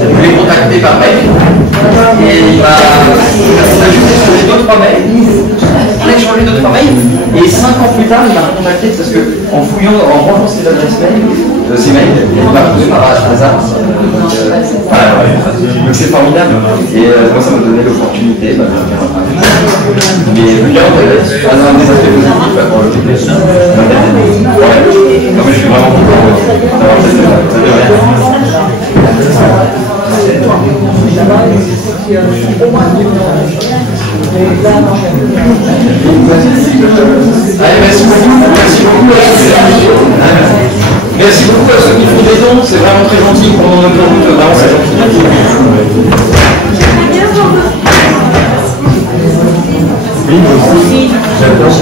Je l'ai contacté par mail, et il m'a juste échangé 2-3 mails. On a échangé 2-3 mails, et 5 ans plus tard, il m'a contacté parce que en fouillant, en rangeant ses adresses mail, il m'a trouvé par hasard. Donc c'est formidable. Et moi, ça m'a donné l'opportunité de venir mais bien, un des aspects positifs pour le TPS. Ouais. Non, mais je suis vraiment content d'avoir cette Allez, merci beaucoup. Merci beaucoup à ceux qui font des dons, c'est vraiment très gentil pour mon autoroute, vraiment c'est gentil. Oui, moi aussi. J'adore.